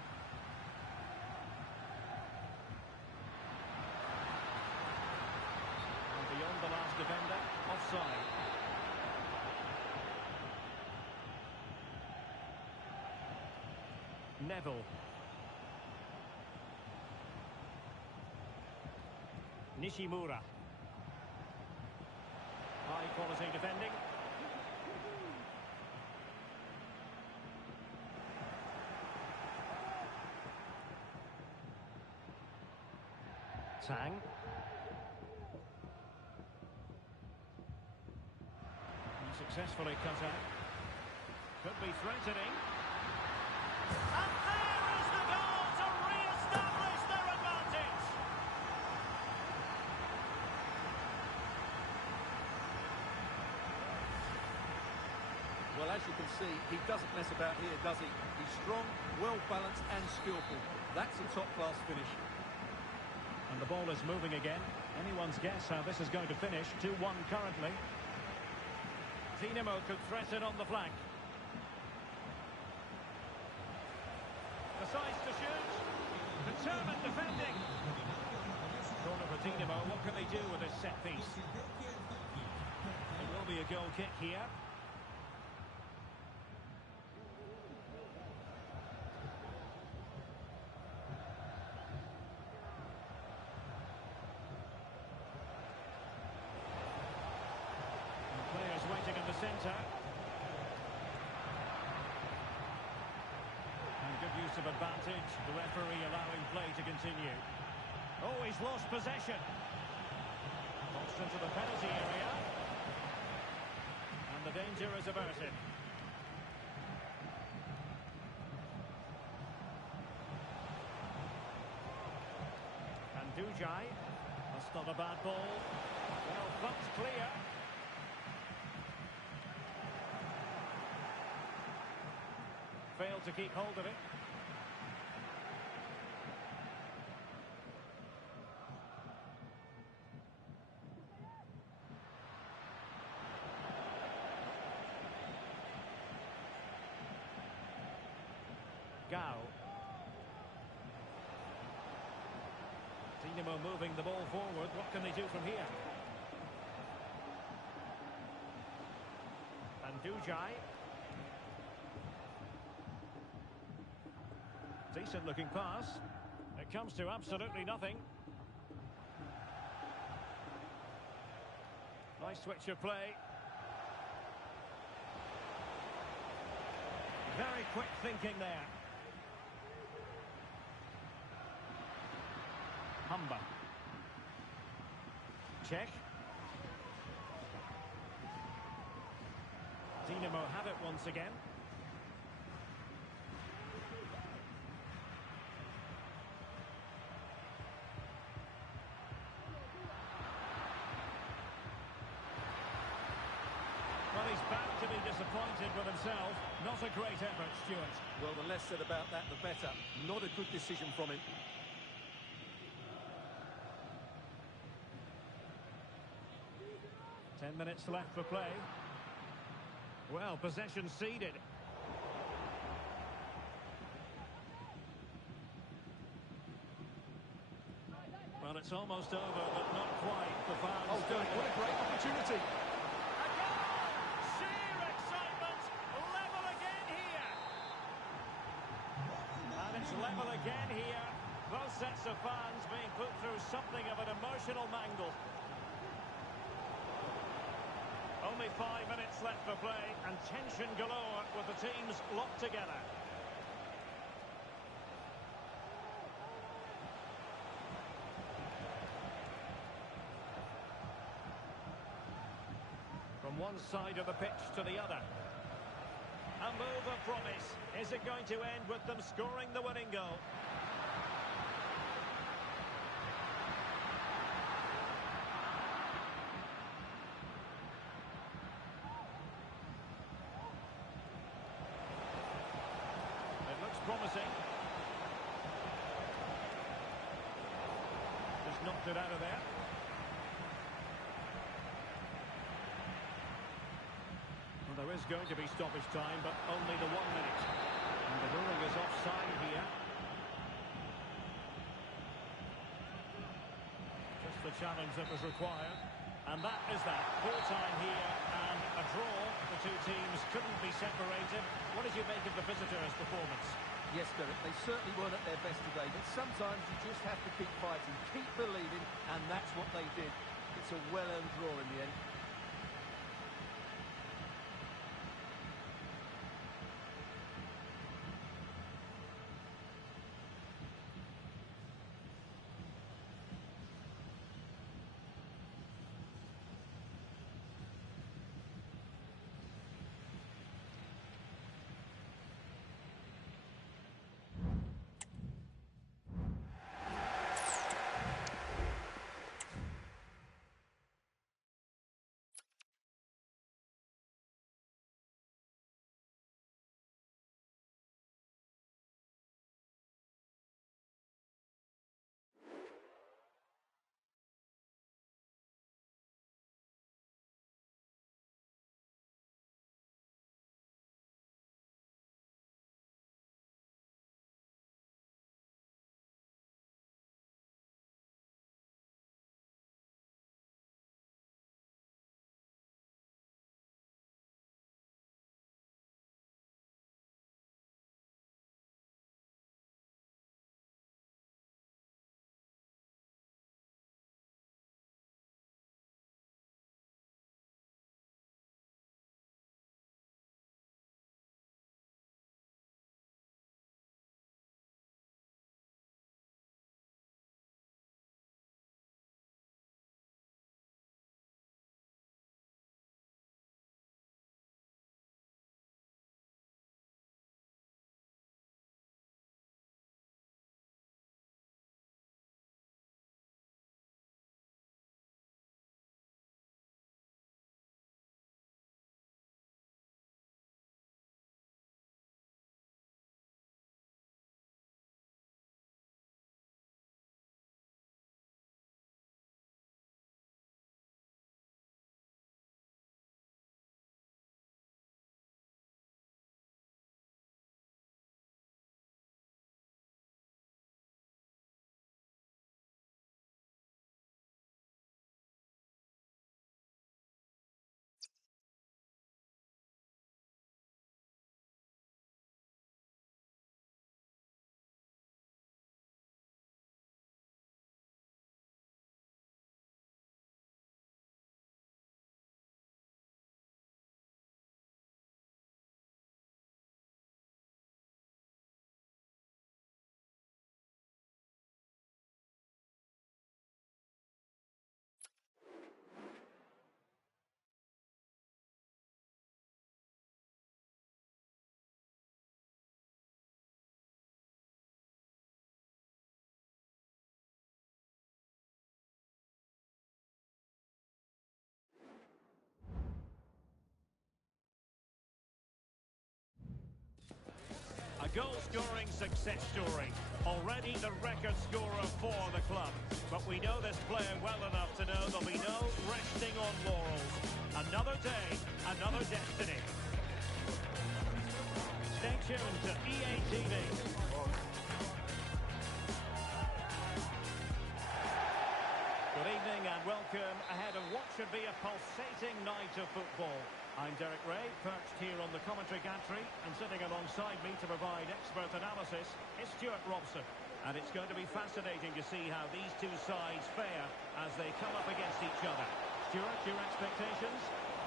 And beyond the last defender, offside. Neville. Nishimura. High quality defending. Tang. He successfully cut out. Could be threatening. And there is the goal to re-establish their advantage. Well, as you can see, he doesn't mess about here, does he? He's strong, well-balanced and skillful. That's a top-class finish. And the ball is moving again. Anyone's guess how this is going to finish. 2-1 currently. Dinamo could threaten on the flank. Decides to shoot. Determined defending. Corner for Dinamo. What can they do with this set piece? It will be a goal kick here. Waiting in the centre. And good use of advantage. The referee allowing play to continue. Oh, he's lost possession. Crossed into the penalty area. And the danger is averted. And Dujai. That's not a bad ball. Well, thumped clear. Failed to keep hold of it. Gao. Dinamo moving the ball forward. What can they do from here? And Dujai. Decent looking pass. It comes to absolutely nothing. Nice switch of play. Very quick thinking there. Humber. Check. Dinamo have it once again. Well, he's bound to be disappointed with himself. Not a great effort, Stuart. Well, the less said about that, the better. Not a good decision from him. Ten minutes left for play. Well, possession ceded. Well, it's almost over, but not quite. The fans. Oh, Derek, what a great opportunity. A goal! Sheer excitement! Level again here! And it's level again here. Both sets of fans being put through something of an emotional mangle. Only 5 minutes left for play, and tension galore with the teams locked together. From one side of the pitch to the other. A move of promise. Is it going to end with them scoring the winning goal? It looks promising. Just knocked it out of there. There is going to be stoppage time, but only the 1 minute. And the ruling is offside here. Just the challenge that was required. And that is that. Full time here and a draw. The two teams couldn't be separated. What did you make of the visitors' performance? Yes, Derek, they certainly weren't at their best today, but sometimes you just have to keep fighting, keep believing, and that's what they did. It's a well-earned draw in the end. goal-scoring success story. Already the record scorer for the club. But we know this player well enough to know there'll be no resting on laurels. Another day, another destiny. Stay tuned to EA TV. Good evening and welcome ahead of what should be a pulsating night of football. I'm Derek Ray, perched here on the commentary gantry, and sitting alongside me to provide expert analysis is Stuart Robson. And it's going to be fascinating to see how these two sides fare as they come up against each other. Stuart, your expectations?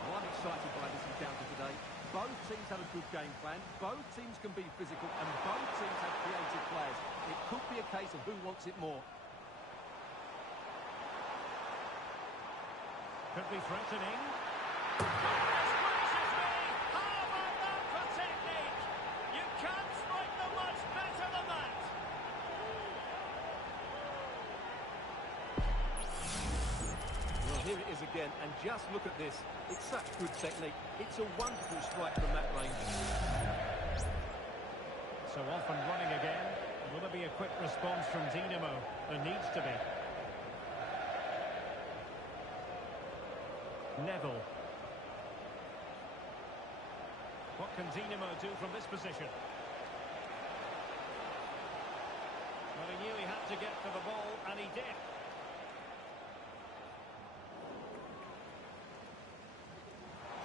Well, I'm excited by this encounter today. Both teams have a good game plan, both teams can be physical, and both teams have creative players. It could be a case of who wants it more. Could be threatening. Goodness gracious me! How about that for technique? You can't strike them much better than that. Well, here it is again, and just look at this. It's such good technique. It's a wonderful strike from that range. So off and running again. Will there be a quick response from Dinamo? There needs to be. Neville. What can Dinamo do from this position? Well, he knew he had to get to the ball, and he did.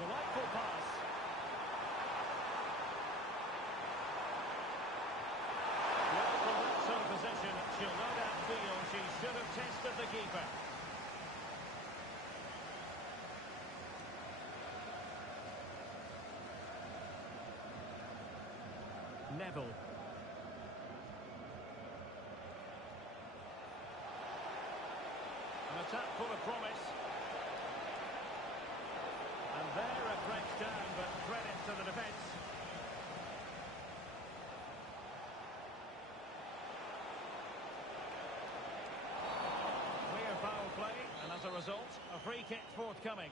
Delightful pass. Well, from that sort of position, she'll no doubt feel she should have tested the keeper. Neville. An attack full of promise. And there a breaks down, but credit to the defence. Clear foul play, and as a result, a free kick forthcoming.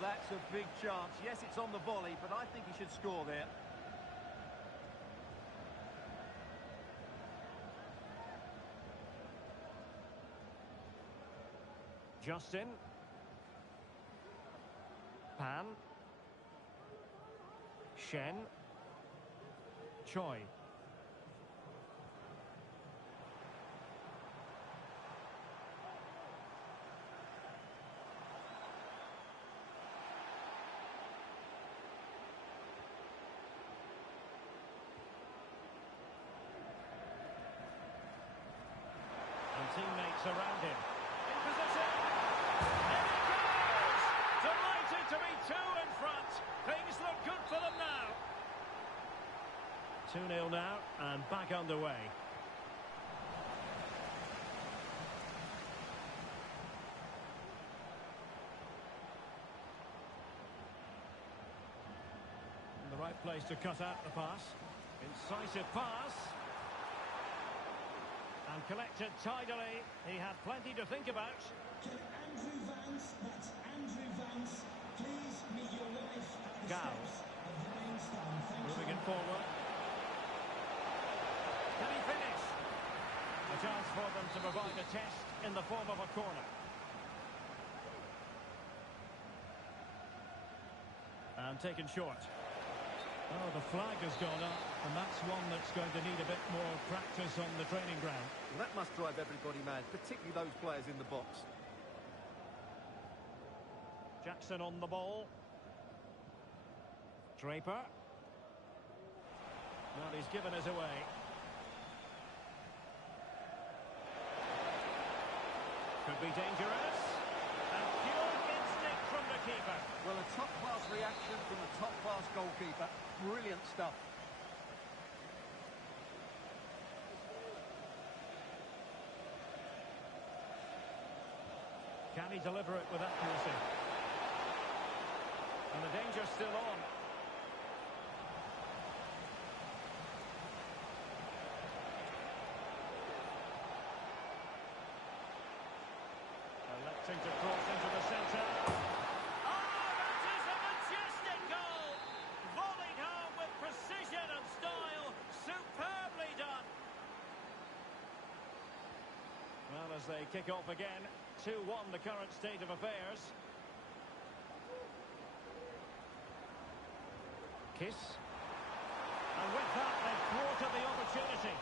That's a big chance. Yes, it's on the volley, but I think he should score there. Justin. Pan. Shen. Choi. Teammates around him. In position. In it goes! Delighted to be two in front. Things look good for them now. 2-0 now and back underway. In the right place to cut out the pass. Incisive pass. And collected tidily. He had plenty to think about. Can Andrew Vance, that's Andrew Vance, please meet your wife at the steps of the main stand. Thank you. Moving it forward. Can he finish? A chance for them to provide a test in the form of a corner. And taken short. Oh, the flag has gone up, and that's one that's going to need a bit more practice on the training ground. Well, that must drive everybody mad, particularly those players in the box. Jackson on the ball. Draper. Well, he's given us away. Could be dangerous. And pure instinct from the keeper. Well, a top-class reaction from the top-class goalkeeper. Brilliant stuff. Can he deliver it with accuracy? And the danger's still on. as they kick off again. 2-1 the current state of affairs. Kiss. And with that, they've thwarted the opportunity.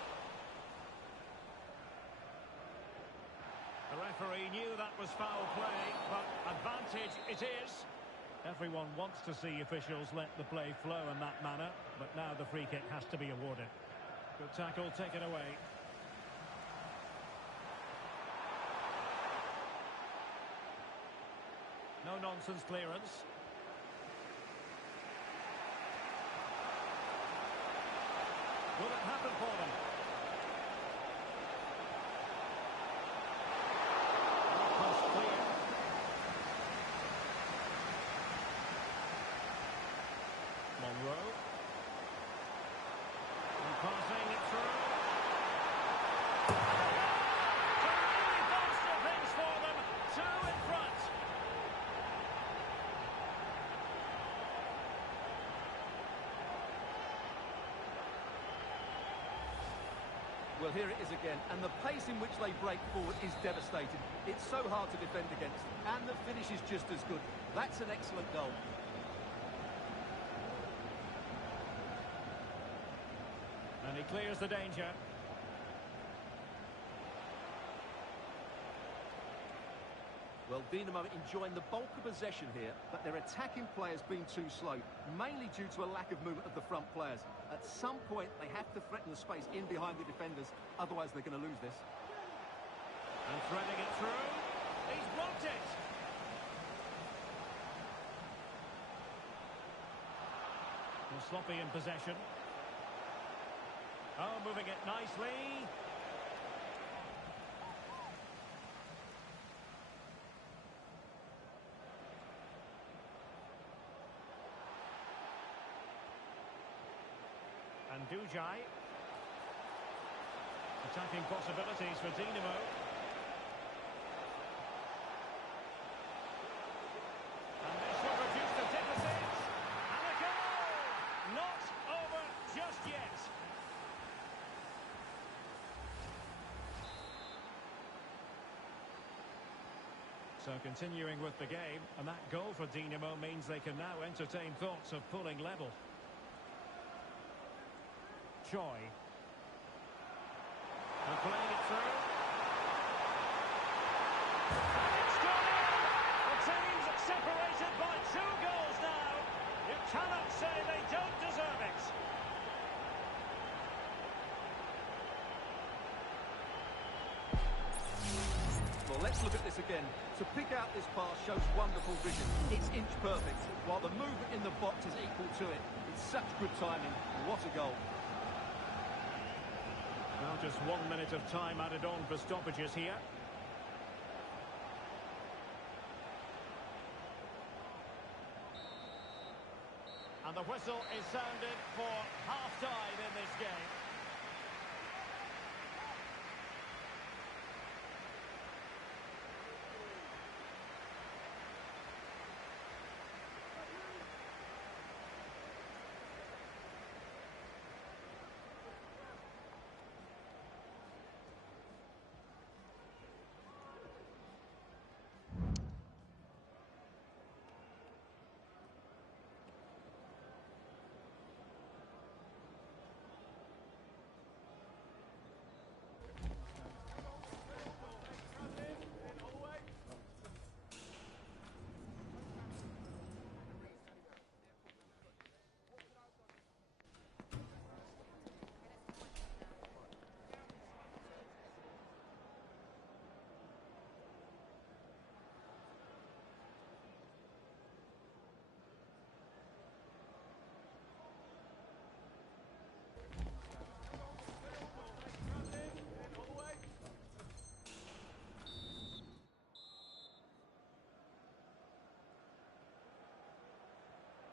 The referee knew that was foul play, but advantage it is. Everyone wants to see officials let the play flow in that manner, but now the free kick has to be awarded. Good tackle, taken away. No-nonsense clearance. Will it happen for them? Pass clear. Monroe. And passing it through. To really bolster things for them. 2 in front. Well, here it is again, and the pace in which they break forward is devastating. It's so hard to defend against, and the finish is just as good. That's an excellent goal. And he clears the danger. Well, Dinamo enjoying the bulk of possession here, but their attacking players being too slow, mainly due to a lack of movement of the front players. At some point, they have to threaten the space in behind the defenders, otherwise they're going to lose this. And threading it through. He's blocked it. Well, sloppy in possession. Oh, moving it nicely. And Dujai. Attacking possibilities for Dinamo. And this will reduce the deficit. And a goal! Not over just yet. So continuing with the game, and that goal for Dinamo means they can now entertain thoughts of pulling level. Choi. And playing it through. And it's gone in! The team's separated by 2 goals now. You cannot say they don't deserve it. Well, let's look at this again. To pick out this pass shows wonderful vision. It's inch perfect, while the movement in the box is equal to it. It's such good timing. What a goal. Now just 1 minute of time added on for stoppages here. And the whistle is sounded for half-time in this game.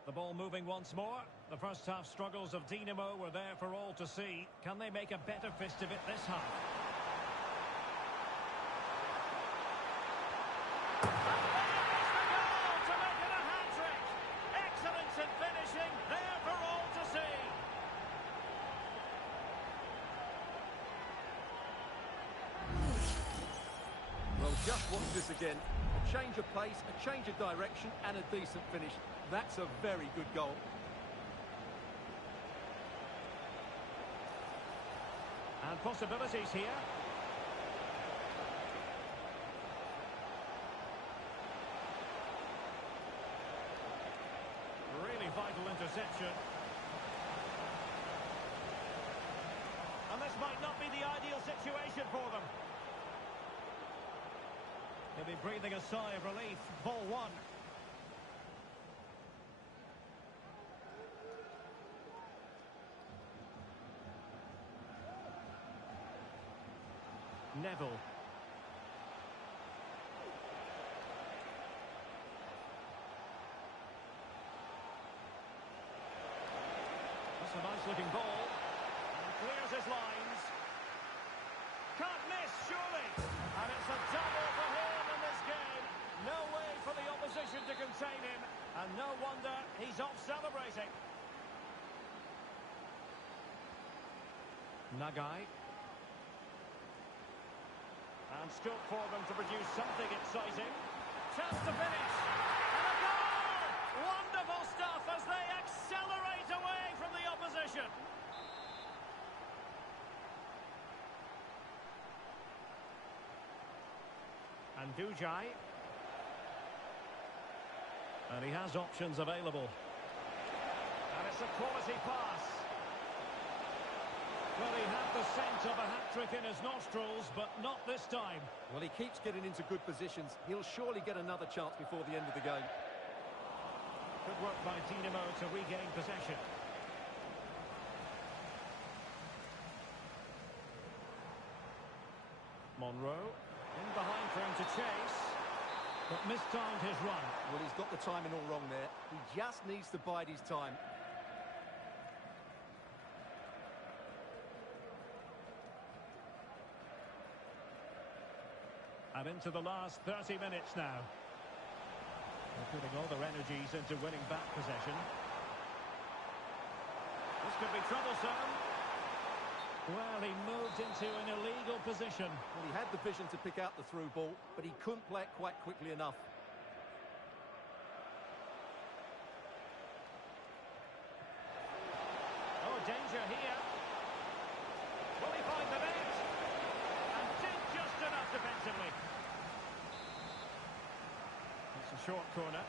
The ball moving once more. The first half struggles of Dinamo were there for all to see. Can they make a better fist of it this half? To make it a hat-trick. Excellence in finishing, there for all to see. Just watch this again. A change of pace, a change of direction, and a decent finish. That's a very good goal. And possibilities here. Really vital interception. And this might not be the ideal situation for them. They'll be breathing a sigh of relief. Ball one. Neville. That's a nice-looking ball. And clears his lines. Can't miss, surely. And it's a double for him in this game. No way for the opposition to contain him. And no wonder he's off celebrating. Nagai. And scope for them to produce something exciting. Chance to finish. And a goal! Wonderful stuff as they accelerate away from the opposition. And Dujai. And he has options available. And it's a quality pass. Well, he had the scent of a hat-trick in his nostrils, but not this time. Well, he keeps getting into good positions. He'll surely get another chance before the end of the game. Good work by Dinamo to regain possession. Monroe in behind for him to chase, but mistimed his run. Well, he's got the timing all wrong there. He just needs to bide his time. And into the last 30 minutes now. They're putting all their energies into winning back possession. This could be troublesome. Well, he moved into an illegal position. Well, he had the vision to pick out the through ball, but he couldn't play it quite quickly enough. Oh, danger here. Will he find the net? And did just enough defensively. It's a short corner.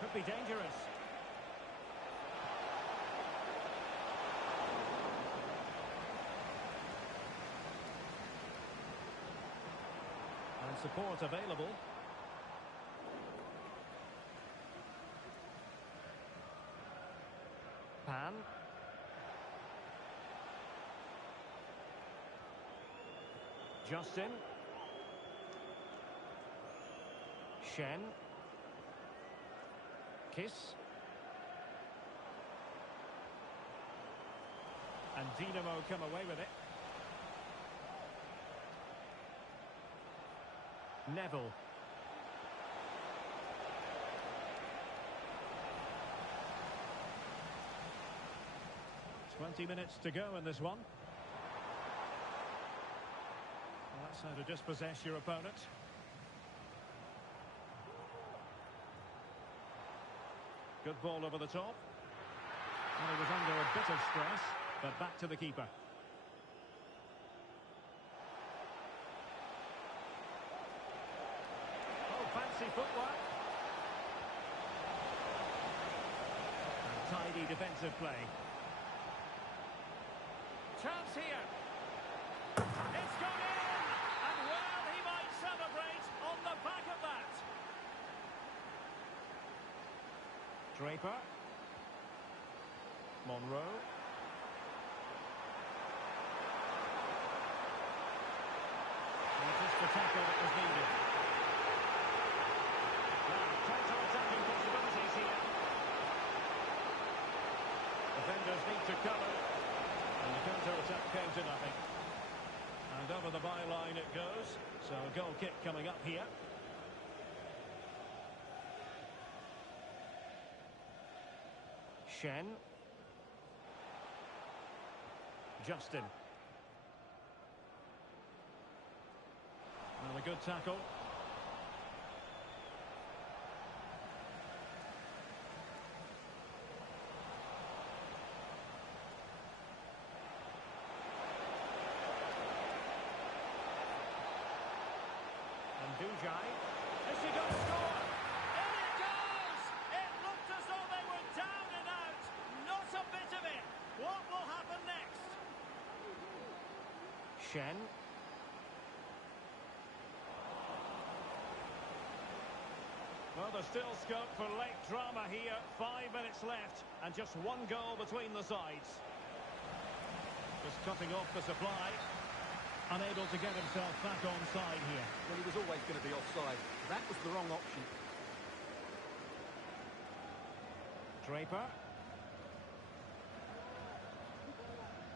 Could be dangerous. And support available. Pan. Justin. Shen. Kiss. And Dinamo come away with it. Neville. "20 minutes to go in this one. Well, that's how to dispossess your opponent. Good ball over the top. And he was under a bit of stress, but back to the keeper. Oh, fancy footwork. And tidy defensive play. Chance here. It's gone in! And well, he might celebrate on the back of that. Draper. Monroe. And just the tackle that was needed. Now, counter-attacking possibilities here. Defenders need to cover. And the counter-attack came to nothing. And over the byline it goes. So a goal kick coming up here. Shen. Justin. a good tackle. And Dujai. Is he going to score? In it goes! It looked as though they were down and out. Not a bit of it. What will happen next? Shen. Well, there's still scope for late drama here. 5 minutes left, and just one goal between the sides. Just cutting off the supply. Unable to get himself back onside here. Well, he was always going to be offside. That was the wrong option. Draper.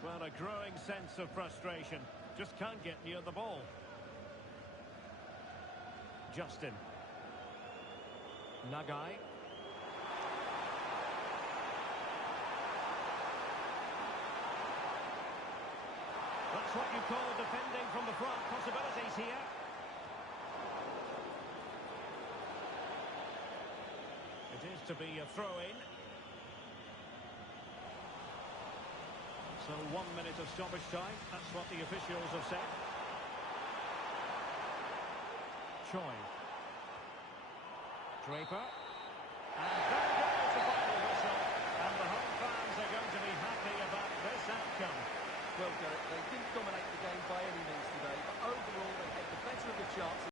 Well, a growing sense of frustration. Just can't get near the ball. Justin. Nagai. That's what you call defending from the front. Possibilities here. It is to be a throw-in. So 1 minute of stoppage time. That's what the officials have said. Choi. Draper. And